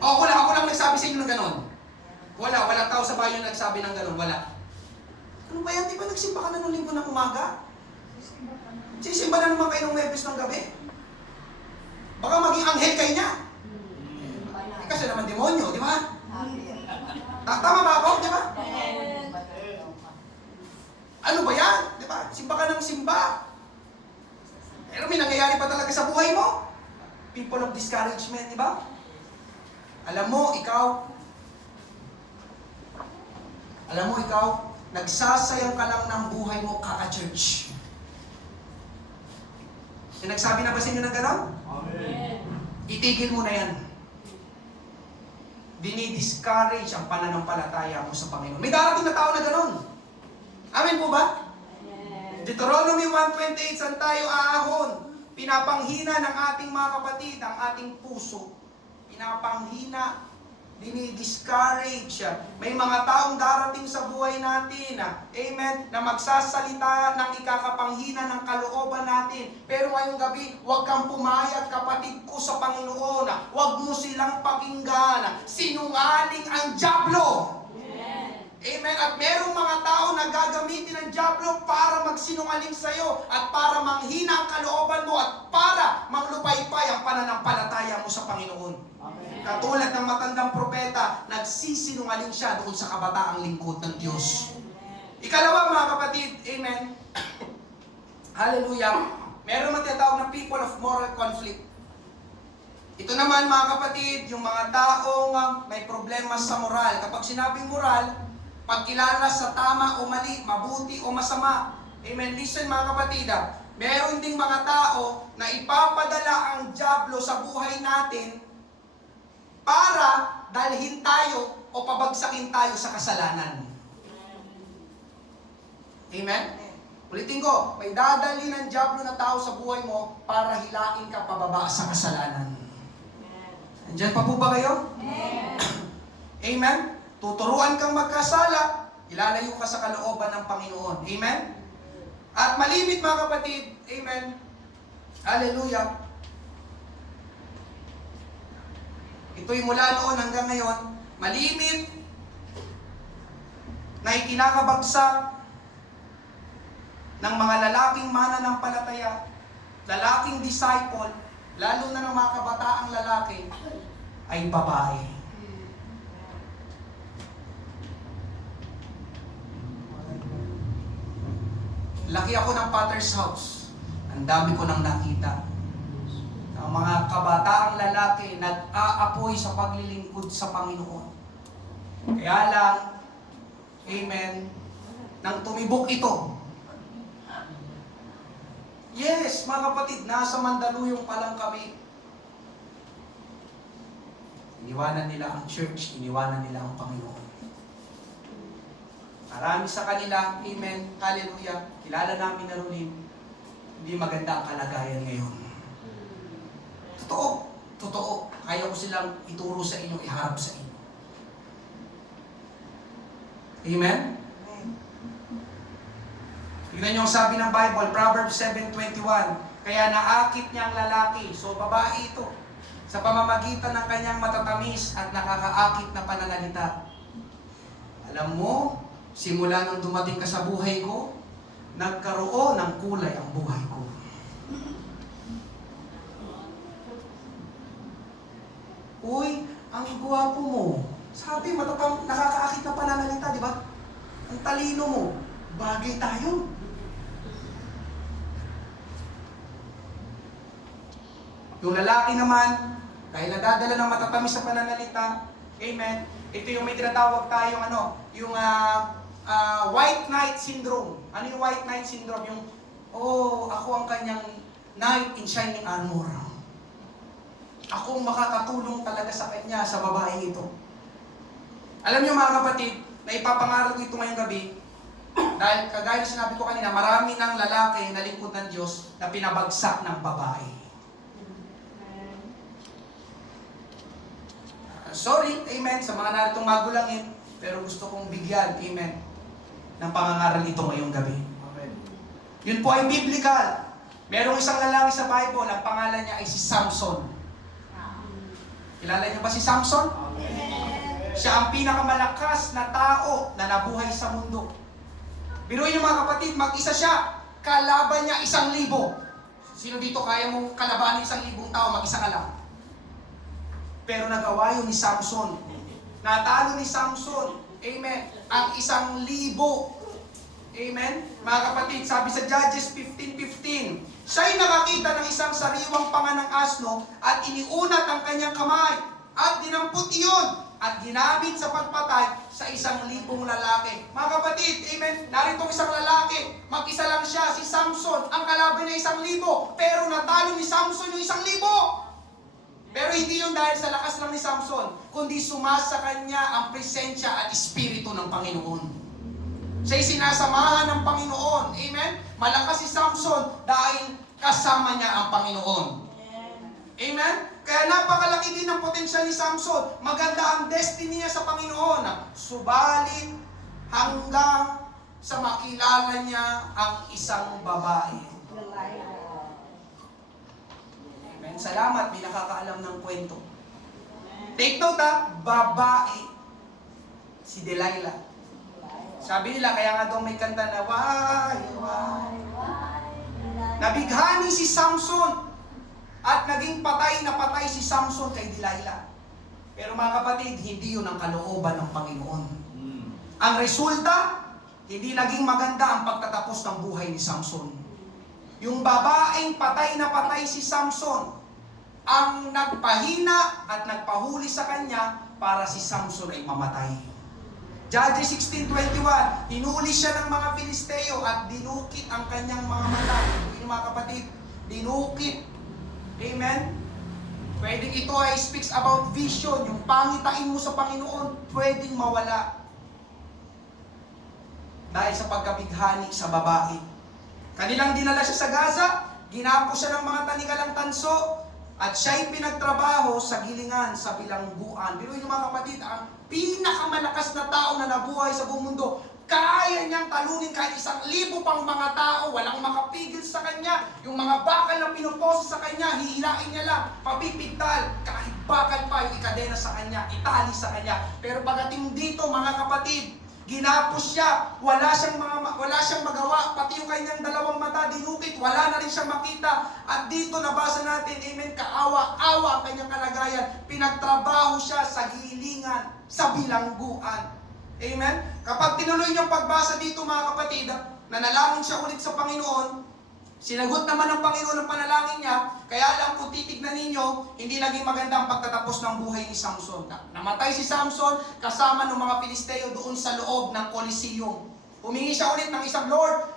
O, ako lang nagsabi sa inyo ng ganon. Walang tao sa bayan nagsabi ng ganon, wala. Ano ba yan? Di ba nagsimba ka na nung linggo ng umaga? Sisimba na naman kayo ng Huwebes ng gabi? Baka maging anghel kayo niya. Kasi naman demonyo, di ba? Tama ba ako? Di ba? Ano ba yan? Di ba? Simba ka ng simba. Pero may nangyayari pa talaga sa buhay mo. People of discouragement, di ba? Alam mo, ikaw, nagsasayang ka lang ng buhay mo kaka-church. Nagsabi na ba sa inyo ng gano'n? Amen. Itigil mo na yan. Dinidiscourage ang pananampalataya mo sa Panginoon. May darating na tao na gano'n. Amen po ba? Amen. Deuteronomy 1:28, saan tayo aahon? Pinapanghina ng ating mga kapatid, ang ating puso. Pinapanghina dinidiscourage. May mga taong darating sa buhay natin, amen, na magsasalita ng ikakapanghina ng kalooban natin. Pero ngayong gabi, huwag kang pumayag, kapatid ko sa Panginoon. Huwag mo silang pakinggan. Sinungaling ang dyablo. Amen. At merong mga tao na gagamitin ng dyablo para magsinungaling sa iyo at para manghina ang kalooban mo at para manglupaypay ang pananampalataya mo sa Panginoon. Amen. Katulad ng matandang propeta, nagsisinungaling siya doon sa kabataang lingkod ng Diyos. Amen. Ikalawa, mga kapatid, amen. Hallelujah. Meron matiyatawag na people of moral conflict. Ito naman, mga kapatid, yung mga taong may problema sa moral. Kapag sinabing moral, pagkilala sa tama o mali, mabuti o masama. Amen. Listen, mga kapatid, meron ding mga tao na ipapadala ang dyablo sa buhay natin para dalhin tayo o pabagsakin tayo sa kasalanan. Amen? Ulitin ko, may dadalhin ng dyablo na tao sa buhay mo para hilain ka pababa sa kasalanan. Andiyan pa po ba kayo? Amen? Tuturuan kang magkasala, ilalayo ka sa kalooban ng Panginoon. Amen? At malimit, mga kapatid, amen, hallelujah, ito'y mula noon hanggang ngayon, malimit na ikinakabagsak ng mga lalaking mananampalataya, lalaking disciple, lalo na ng mga kabataang lalaki, ay babae. Laki ako ng Potter's house. Ang dami ko nang nakita. Ang mga kabataang lalaki nag-aapoy sa paglilingkod sa Panginoon. Kaya lang, amen, nang tumibok ito. Yes, mga kapatid, nasa Mandaluyong pa lang kami. Iniwanan nila ang church, iniwanan nila ang Panginoon. Marami sa kanila, amen, hallelujah, kilala namin na rin, hindi maganda ang kalagayan ngayon. Totoo, totoo. Kaya ko silang ituro sa inyo, iharap sa inyo. Amen? Tignan niyo ang sabi ng Bible, Proverbs 7:21, kaya naakit niya ang lalaki, so babae ito, sa pamamagitan ng kanyang matatamis at nakakaakit na pananalita. Alam mo, simula nang dumating ka sa buhay ko, nagkaroon ng kulay ang buhay ko. Uy, ang gwapo mo. Sabi, nakakaakit na pananalita, di ba? Ang talino mo. Bagay tayo. Yung lalaki naman, kahit nadadala ng matatamis sa pananalita, amen, ito yung may tinatawag tayong yung white knight syndrome. Ano yung white knight syndrome? Yung, ako ang kanyang knight in shining armor. Ako ang makakatulong talaga sa kanya, sa babae ito. Alam niyo, mga kapatid, na ipapangaral ko ito ngayong gabi, dahil kagaya na sinabi ko kanina, marami ng lalaki na lingkod ng Diyos na pinabagsak ng babae. Sorry, amen, sa mga naritong magulangin, pero gusto kong bigyan, amen, ng pangangaral ito ngayong gabi. Amen. Yun po ay biblical. Merong isang lalaki sa Bible, ang pangalan niya ay si Samson. Kilala niyo ba si Samson? Amen. Siya ang pinakamalakas na tao na nabuhay sa mundo. Biruin niyo, mga kapatid, mag-isa siya, kalaban niya 1,000. Sino dito kaya mong kalabanin 1,000 tao, mag-isa ka lang? Pero nagawa yun ni Samson. Natalo ni Samson, amen, ang 1,000. Amen? Mga kapatid, sabi sa Judges 15:15, siya'y nakakita ng isang sariwang panga ng asno at iniunat ang kanyang kamay at dinampot iyon at ginamit sa pagpatay sa 1,000 lalaki. Mga kapatid, amen, narito isang lalaki, mag-isa lang siya, si Samson, ang kalaban niya 1,000, pero natalo ni Samson yung 1,000. Pero hindi yun dahil sa lakas lang ni Samson, kundi sumasa kanya ang presensya at espiritu ng Panginoon. Siya'y sinasamahan ng Panginoon. Amen? Malakas si Samson dahil kasama niya ang Panginoon. Amen? Kaya napakalaki din ang potensyal ni Samson. Maganda ang destiny niya sa Panginoon. Subalit, hanggang sa makilala niya ang isang babae. Amen. Salamat, may nakakaalam ng kwento. Take note babae. Si Delilah. Sabi nila, kaya nga daw may kanta na, why. Nabighani si Samson at naging patay na patay si Samson kay Delilah. Pero mga kapatid, hindi yun ang kalooban ng Panginoon. Ang resulta, hindi naging maganda ang pagtatapos ng buhay ni Samson. Yung babaeng patay na patay si Samson, ang nagpahina at nagpahuli sa kanya para si Samson ay mamatay. Judges 16:21, hinuli siya ng mga Filisteo at dinukit ang kanyang mga mata. Yung mga kapatid, dinukit. Amen? Pwedeng ito ay speaks about vision. Yung pangitain mo sa Panginoon, pwedeng mawala. Dahil sa pagkabighani sa babae. Kanilang dinala siya sa Gaza, ginapos siya ng mga tanikalang tanso, at siya'y pinagtrabaho sa gilingan, sa bilangguan. Pero yung mga kapatid, ang pinakamalakas na tao na nabuhay sa buong mundo, kaya niyang talunin kahit 1,000 pang mga tao, walang makapigil sa kanya. Yung mga bakal na pinuposo sa kanya, hihilain niya lang, papipigtal, kahit bakal pa yung ikadena sa kanya, itali sa kanya. Pero pagdating dito, mga kapatid, ginapos siya, wala siyang magawa, pati yung kanyang dalawang mata dinukit, wala na rin siyang makita. At dito nabasa natin, amen, kaawa-awa ang kanyang kalagayan. Pinagtrabaho siya sa gilingan, sa bilangguan. Amen? Kapag tinuloy niyo pagbasa dito, mga kapatid, nanalangin siya ulit sa Panginoon, sinagot naman ng Panginoon ang panalangin niya, kaya lang kung titignan ninyo, hindi naging maganda ang pagtatapos ng buhay ni Samson. Namatay si Samson kasama ng mga Filisteo doon sa loob ng Coliseum. Humingi siya ulit ng isang Lord,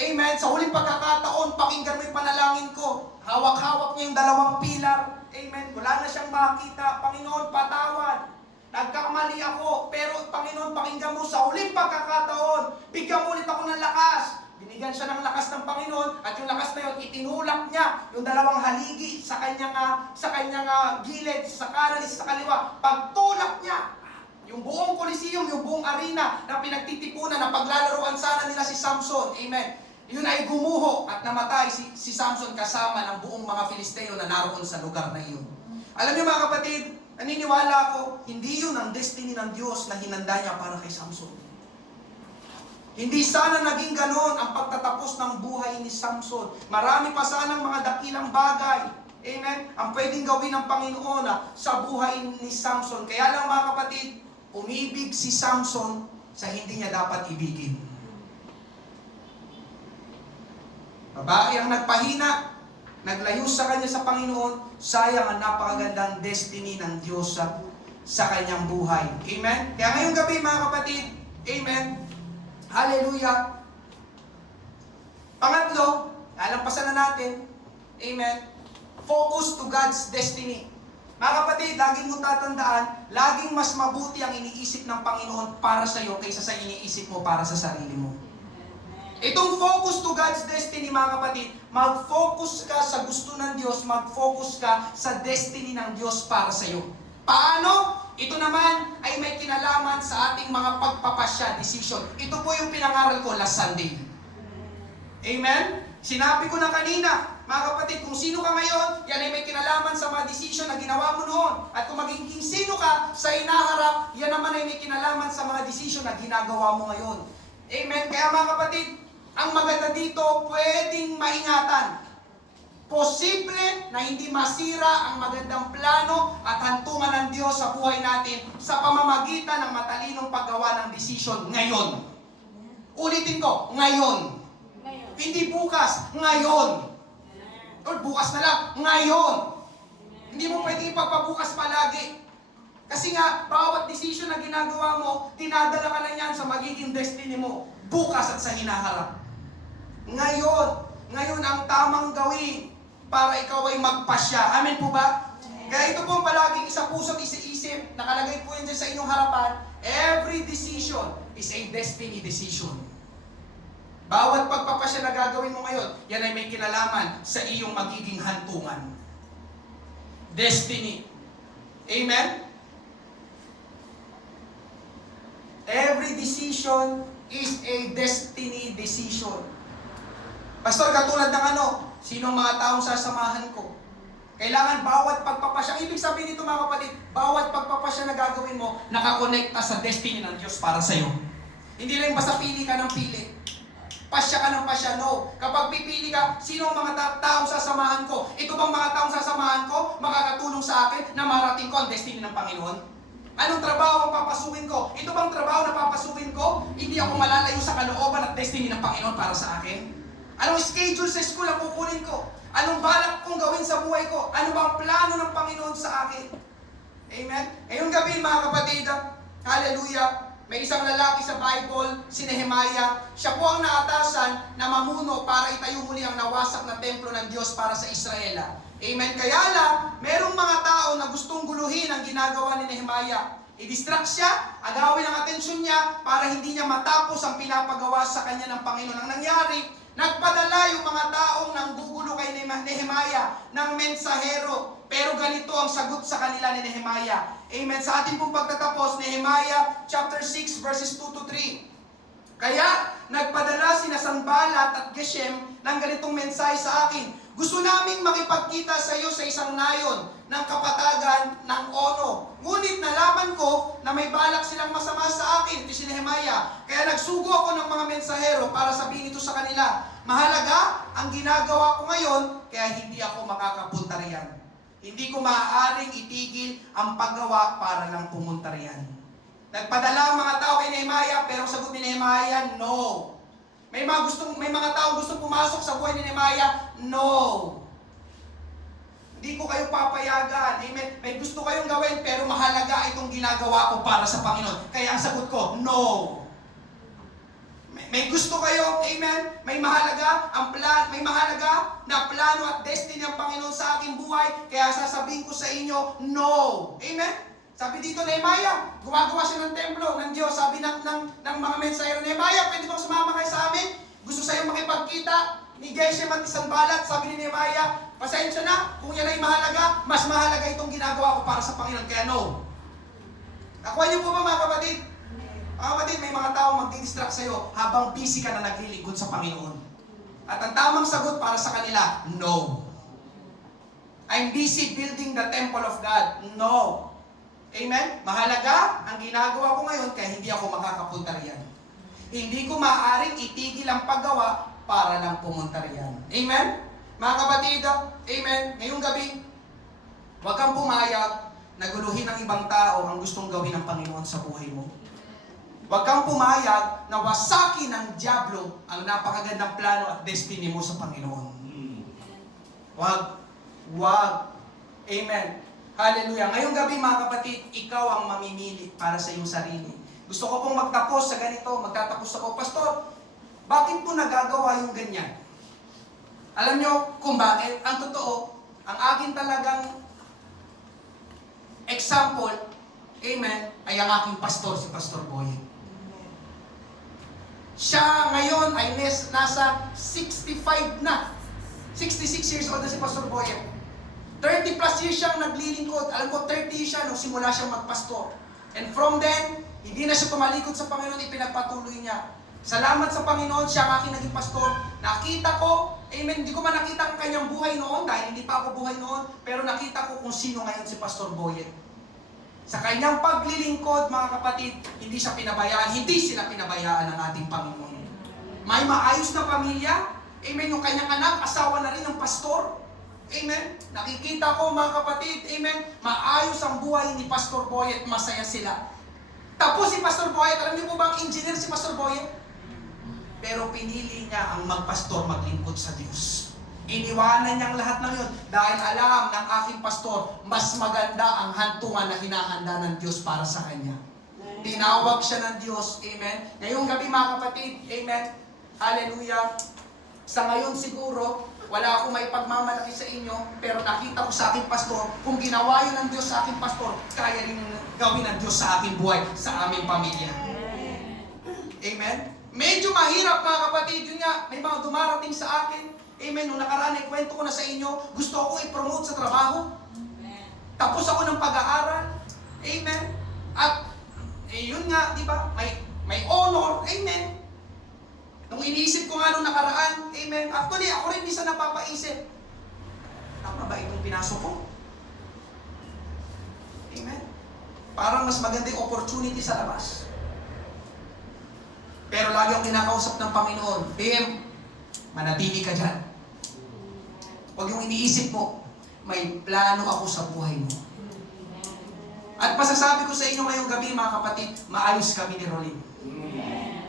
amen, sa huling pagkakataon, pakinggan mo yung panalangin ko. Hawak-hawak niya yung 2 pilar, amen, wala na siyang makita. Panginoon, patawad. Nagkamali ako, pero Panginoon, pakinggan mo sa huling pagkakataon, bigyan mo ulit ako ng lakas. Binigyan siya ng lakas ng Panginoon, at yung lakas na yun, itinulak niya yung 2 haligi sa kanyang gilid, sa kanan, sa kaliwa. Pagtulak niya, yung buong Coliseum, yung buong arena na pinagtitipunan, na paglalaruan sana nila si Samson, amen, yun ay gumuho at namatay si Samson kasama ng buong mga Filisteo na naroon sa lugar na iyon. Alam niyo mga kapatid, naniniwala ako, hindi yun ang destiny ng Diyos na hinanda niya para kay Samson. Hindi sana naging ganon ang pagtatapos ng buhay ni Samson. Marami pa sanang mga dakilang bagay, amen, ang pwedeng gawin ng Panginoon sa buhay ni Samson. Kaya lang mga kapatid, umibig si Samson sa hindi niya dapat ibigin. Babae ang nagpahina, naglayo sa kanya sa Panginoon, sayang ang napakagandang destiny ng Diyos sa kanyang buhay. Amen? Kaya ngayong gabi mga kapatid, amen, hallelujah. Pangatlo, lalampasan na natin, amen, focus to God's destiny. Mga kapatid, laging mong tatandaan, laging mas mabuti ang iniisip ng Panginoon para sa iyo kaysa sa iniisip mo para sa sarili mo. Itong focus to God's destiny, mga kapatid, mag-focus ka sa gusto ng Diyos, mag-focus ka sa destiny ng Diyos para sa iyo. Paano? Ito naman ay may kinalaman sa ating mga pagpapasya, decision. Ito po yung pinangaral ko last Sunday. Amen? Sinabi ko na kanina, mga kapatid, kung sino ka ngayon, yan ay may kinalaman sa mga decision na ginawa mo noon. At kung maging sino ka sa inaharap, yan naman ay may kinalaman sa mga decision na ginagawa mo ngayon. Amen? Kaya mga kapatid, ang maganda dito, pwedeng maingatan. Posible na hindi masira ang magandang plano at hantungan ng Diyos sa buhay natin sa pamamagitan ng matalinong paggawa ng desisyon ngayon. Ulitin ko, ngayon. Hindi bukas, ngayon. Or bukas na lang, ngayon. Hindi mo pwedeng ipagpabukas palagi. Kasi nga, bawat desisyon na ginagawa mo, tinadala ka na yan sa magiging destiny mo, bukas at sa hinaharap. Ngayon ang tamang gawin para ikaw ay magpasya. Amen po ba? Kaya ito po palaging isa puso at isa-isip, nakalagay po yun dyan sa inyong harapan, every decision is a destiny decision. Bawat pagpapasya na gagawin mo ngayon, yan ay may kinalaman sa iyong magiging hantungan. destiny. Amen? Every decision is a destiny decision. Pastor, katulad ng sinong mga taong sasamahan ko? Kailangan bawat pagpapasya, ibig sabihin nito mga kapatid, bawat pagpapasya na gagawin mo, nakakonekta sa destiny ng Diyos para sa'yo. Hindi lang basta pili ka ng pili. Pasya ka ng pasya, no. Kapag pipili ka, sino ang mga taong sasamahan ko? Ito bang mga taong sasamahan ko, makakatulong sa akin na marating ko ang destiny ng Panginoon? Anong trabaho ang papasukin ko? Ito bang trabaho na papasukin ko? Hindi ako malalayo sa kalooban at destiny ng Panginoon para sa akin? Anong schedule sa school ang kukunin ko? Anong balak kong gawin sa buhay ko? Ano ba ang plano ng Panginoon sa akin? Amen? Ngayong gabi mga kapatid, hallelujah, may isang lalaki sa Bible, si Nehemiah. Siya po ang naatasan na mamuno para itayo muli ang nawasak na templo ng Diyos para sa Israel. Amen? Kaya lang, merong mga tao na gustong guluhin ang ginagawa ni Nehemiah. I-distract siya, agawin ang atensyon niya para hindi niya matapos ang pinapagawa sa kanya ng Panginoon. Ang nangyari, nagpadala yung mga taong nanggugulo kay Nehemiah ng mensahero. Pero ganito ang sagot sa kanila ni Nehemiah. Amen. Sa ating pong pagtatapos, Nehemiah chapter 6 verses 2 to 3. Kaya nagpadala sina Sanballat at Geshem ng ganitong mensahe sa akin. Gusto naming makipagkita sa iyo sa isang nayon ng kapatagan ng Ono. Ngunit nalaman ko na may balak silang masama sa akin. Ito si Nehemiah. Kaya nagsugo ako ng mga mensahero para sabihin ito sa kanila. Mahalaga ang ginagawa ko ngayon, kaya hindi ako makakapunta riyan. Hindi ko maaaring itigil ang paggawa para lang pumunta riyan. Nagpadala ang mga tao kay Nehemiah, pero sagot ni Nehemiah, no. May mga tao gustong pumasok sa buhay ni Nehemiah, no. Hindi ko kayo papayagan. Amen. May gusto kayong gawin, pero mahalaga itong ginagawa ko para sa Panginoon. Kaya ang sagot ko, no. May gusto kayo, amen? May mahalaga may mahalaga na plano at destiny ng Panginoon sa aking buhay, kaya sasabihin ko sa inyo, no. Amen? Sabi dito, Nehemiah, gumagawa siya ng templo ng Diyos. Sabi ng mga mensahero, Nehemiah, pwede bang sumama kayo sa amin? Gusto sa'yo makipagkita ni Geshem at Sanballat. Sabi ni Nehemiah, pasensya na, kung yan ay mahalaga, mas mahalaga itong ginagawa ko para sa Panginoon, kaya no. Nakuha niyo po ba mga kapatid? Mga kapatid, may mga tao magdi-distract sa'yo habang busy ka na naglilingkod sa Panginoon. At ang tamang sagot para sa kanila, no. I'm busy building the temple of God. No. Amen? Mahalaga ang ginagawa ko ngayon kaya hindi ako makakapunta riyan. Hindi ko maaaring itigil ang paggawa para lang pumunta riyan. Amen? Mga kapatid, amen? Ngayong gabi, huwag kang pumayag na guluhin ng ibang tao ang gustong gawin ng Panginoon sa buhay mo. Huwag kang pumayag na wasakin ng dyablo ang napakagandang plano at destiny mo sa Panginoon. Huwag. Amen. Hallelujah. Ngayong gabi mga kapatid, ikaw ang mamimili para sa iyong sarili. Gusto ko pong magtapos sa ganito, magtatapos ako. Pastor, bakit po nagagawa yung ganyan? Alam nyo kung bakit? Ang totoo, ang akin talagang example, amen, ay ang aking pastor, si Pastor Boyet. Siya ngayon ay nasa 65 na. 66 years old na si Pastor Boyet. 30 plus years siyang naglilingkod. Alam ko, 30 years siya nung simula siyang magpastor. And from then, hindi na siya pumalikod sa Panginoon, ipinagpatuloy niya. Salamat sa Panginoon, siya ang aking naging pastor. Nakita ko, amen, hindi ko man nakita ang kanyang buhay noon, dahil hindi pa ako buhay noon, pero nakita ko kung sino ngayon si Pastor Boyet. Sa kanyang paglilingkod, mga kapatid, hindi siya pinabayaan, hindi sila pinabayaan ng ating Panginoon. May maayos na pamilya, amen, yung kanyang anak, asawa na rin ng pastor. Amen. Nakikita ko mga kapatid, amen, maayos ang buhay ni Pastor Boyet, masaya sila. Tapos si Pastor Boyet, alam niyo po ba ang engineer si Pastor Boyet? Pero pinili niya ang magpastor, maglingkod sa Diyos. Iniwanan niyang lahat ng yun dahil alam ng aking pastor, mas maganda ang hantungan na hinahanda ng Diyos para sa kanya. Tinawag siya ng Diyos, amen. Ngayong gabi mga kapatid, amen, hallelujah. Sa ngayon siguro, wala akong may pagmamalaki sa inyo, pero nakita ko sa aking pastor, kung ginawa yun ng Diyos sa aking pastor, kaya rin gawin ng Diyos sa aking buhay, sa aming pamilya. Amen? Medyo mahirap mga kapatid, yun nga, may mga dumarating sa akin. Amen, nung nakaraan, kwento ko na sa inyo, gusto ko i-promote sa trabaho. Tapos ako ng pag-aaral. Amen. At, yun nga, di ba? May honor. Amen. Nung iniisip ko nga nung nakaraan, amen. Actually, ako rin minsan napapaisip, tama ba itong pinasok ko? Amen. Parang mas maganda yung opportunity sa labas. Pero lagi akong kinakausap ng Panginoon, Tim, manatili ka dyan. Huwag yung iniisip mo, may plano ako sa buhay mo. At pasasabi ko sa inyo ngayong gabi, mga kapatid, maayos kami ni Rolin.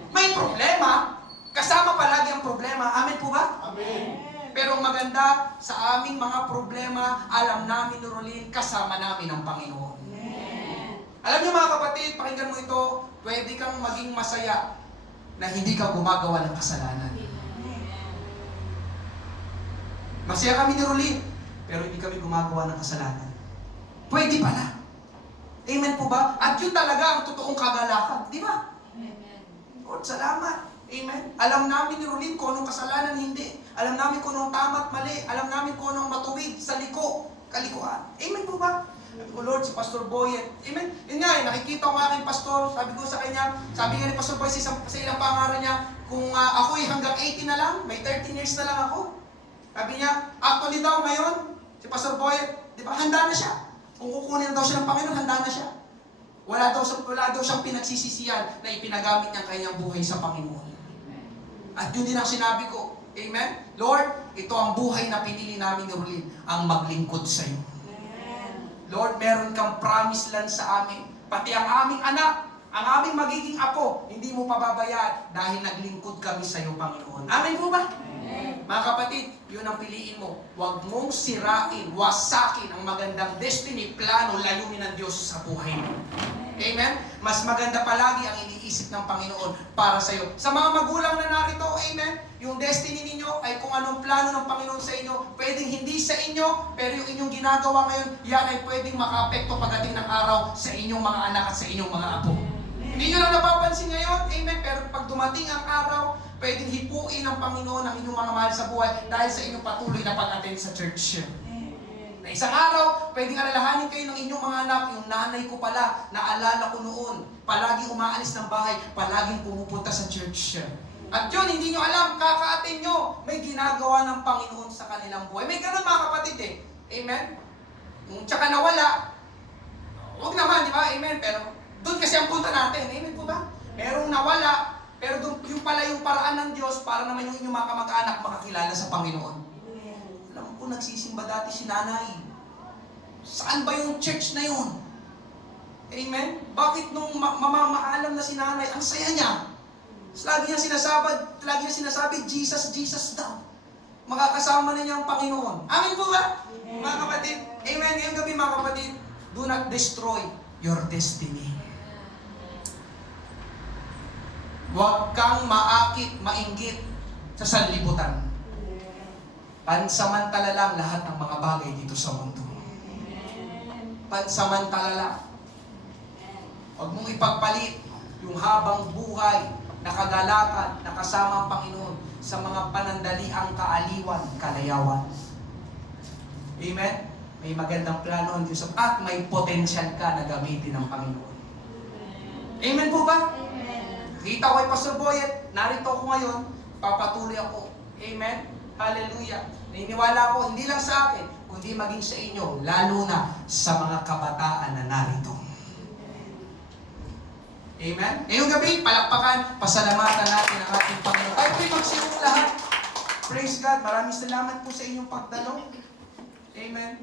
May problema, kasama palagi ang problema. Amen po ba? Amen. Pero maganda, sa aming mga problema, alam namin ni Rolin, kasama namin ang Panginoon. Alam niyo mga kapatid, pakinggan mo ito, pwede kang maging masaya na hindi ka gumagawa ng kasalanan. Masaya kami ni Rolin, pero hindi kami gumagawa ng kasalanan. Pwede pala. Amen po ba? At yun talaga ang totoong kagalakan. Di ba? Lord, salamat. Amen. Alam namin ni Rolin kung anong kasalanan, hindi. Alam namin kung anong tama at mali. Alam namin kung anong matuwid sa kalikuan. Amen po ba? Sabi ko, Lord, si Pastor Boyet. Amen. Yun nga, nakikita ko aking pastor. Sabi ko sa kanya, sabi nga ni Pastor Boyet sa ilang pangaral niya, kung ako'y hanggang 80 na lang, may 13 years na lang ako. Sabi niya, actually daw ngayon, si Pastor Boyet, di ba, handa na siya. Kung kukunin daw siya ng Panginoon, handa na siya. Wala daw siyang pinagsisisiyan na ipinagamit niya ang kanyang buhay sa Panginoon. At yun din ang sinabi ko. Amen? Lord, ito ang buhay na pinili namin ni Rolin, ang maglingkod sa iyo. Lord, meron kang promise lang sa amin. Pati ang aming anak, ang aming magiging apo, hindi mo pababayaan dahil naglingkod kami sa iyo, Panginoon. Amen po ba? Amen. Mga kapatid, yun ang piliin mo. Huwag mong sirain, wasakin ang magandang destiny, plano, layunin ng Diyos sa buhay mo. Amen? Mas maganda palagi ang iniisip ng Panginoon para sa iyo. Sa mga magulang na narito, amen, yung destiny ninyo ay kung anong plano ng Panginoon sa inyo, pwedeng hindi sa inyo, pero yung inyong ginagawa ngayon, yan ay pwedeng makaapekto pagdating ng araw sa inyong mga anak at sa inyong mga apo. Hindi nyo lang napapansin ngayon, amen, pero pag dumating ang araw, pwedeng hipuin ng Panginoon ang inyong mga mahal sa buhay dahil sa inyong patuloy na pag-attend sa church. Na isang araw, pwedeng alalahanin kayo ng inyong mga anak, yung nanay ko pala, naalala ko noon, palagi umaalis ng bahay, palaging pumupunta sa church. At yun, hindi nyo alam, kakaatin nyo, may ginagawa ng Panginoon sa kanilang buhay. May ganun mga kapatid eh. Amen? Yung tsaka nawala, huwag naman, di ba? Amen? Pero doon kasi ang punta natin. Amen po ba? Merong nawala, pero doon, yung pala yung paraan ng Diyos para naman yung inyong mga kamag-anak makakilala sa Panginoon. Alam ko, nagsisimba dati si nanay. Saan ba yung church na yun? Amen? Bakit nung mamamaalam na si nanay, ang saya niya? Lagi niya sinasabi, Jesus, Jesus daw. Makakasama na niya ang Panginoon. Amen po ba? Mga kapatid, amen. Ngayong gabi mga kapatid, do not destroy your destiny. Huwag kang maakit, mainggit sa sanlibutan. Pansamantala lang lahat ng mga bagay dito sa mundo. Pansamantala lang. Huwag mong ipagpalit yung habang buhay, nakagalakan, nakasama ang Panginoon sa mga panandaliang kaaliwan, kalayawan. Amen? May magandang plano ang Diyos at may potensyal ka na gamitin ng Panginoon. Amen po ba? Kita ko kay Pastor Boyet, narito ako ngayon, papatuloy ako. Amen? Hallelujah. Naniniwala ko, hindi lang sa akin, kundi maging sa inyo, lalo na sa mga kabataan na narito. Amen? Ngayong gabi, palakpakan, pasalamatan natin ang ating Panginoon. Tayo po'y magsimula lahat. Praise God. Maraming salamat po sa inyong pagdalo. Amen.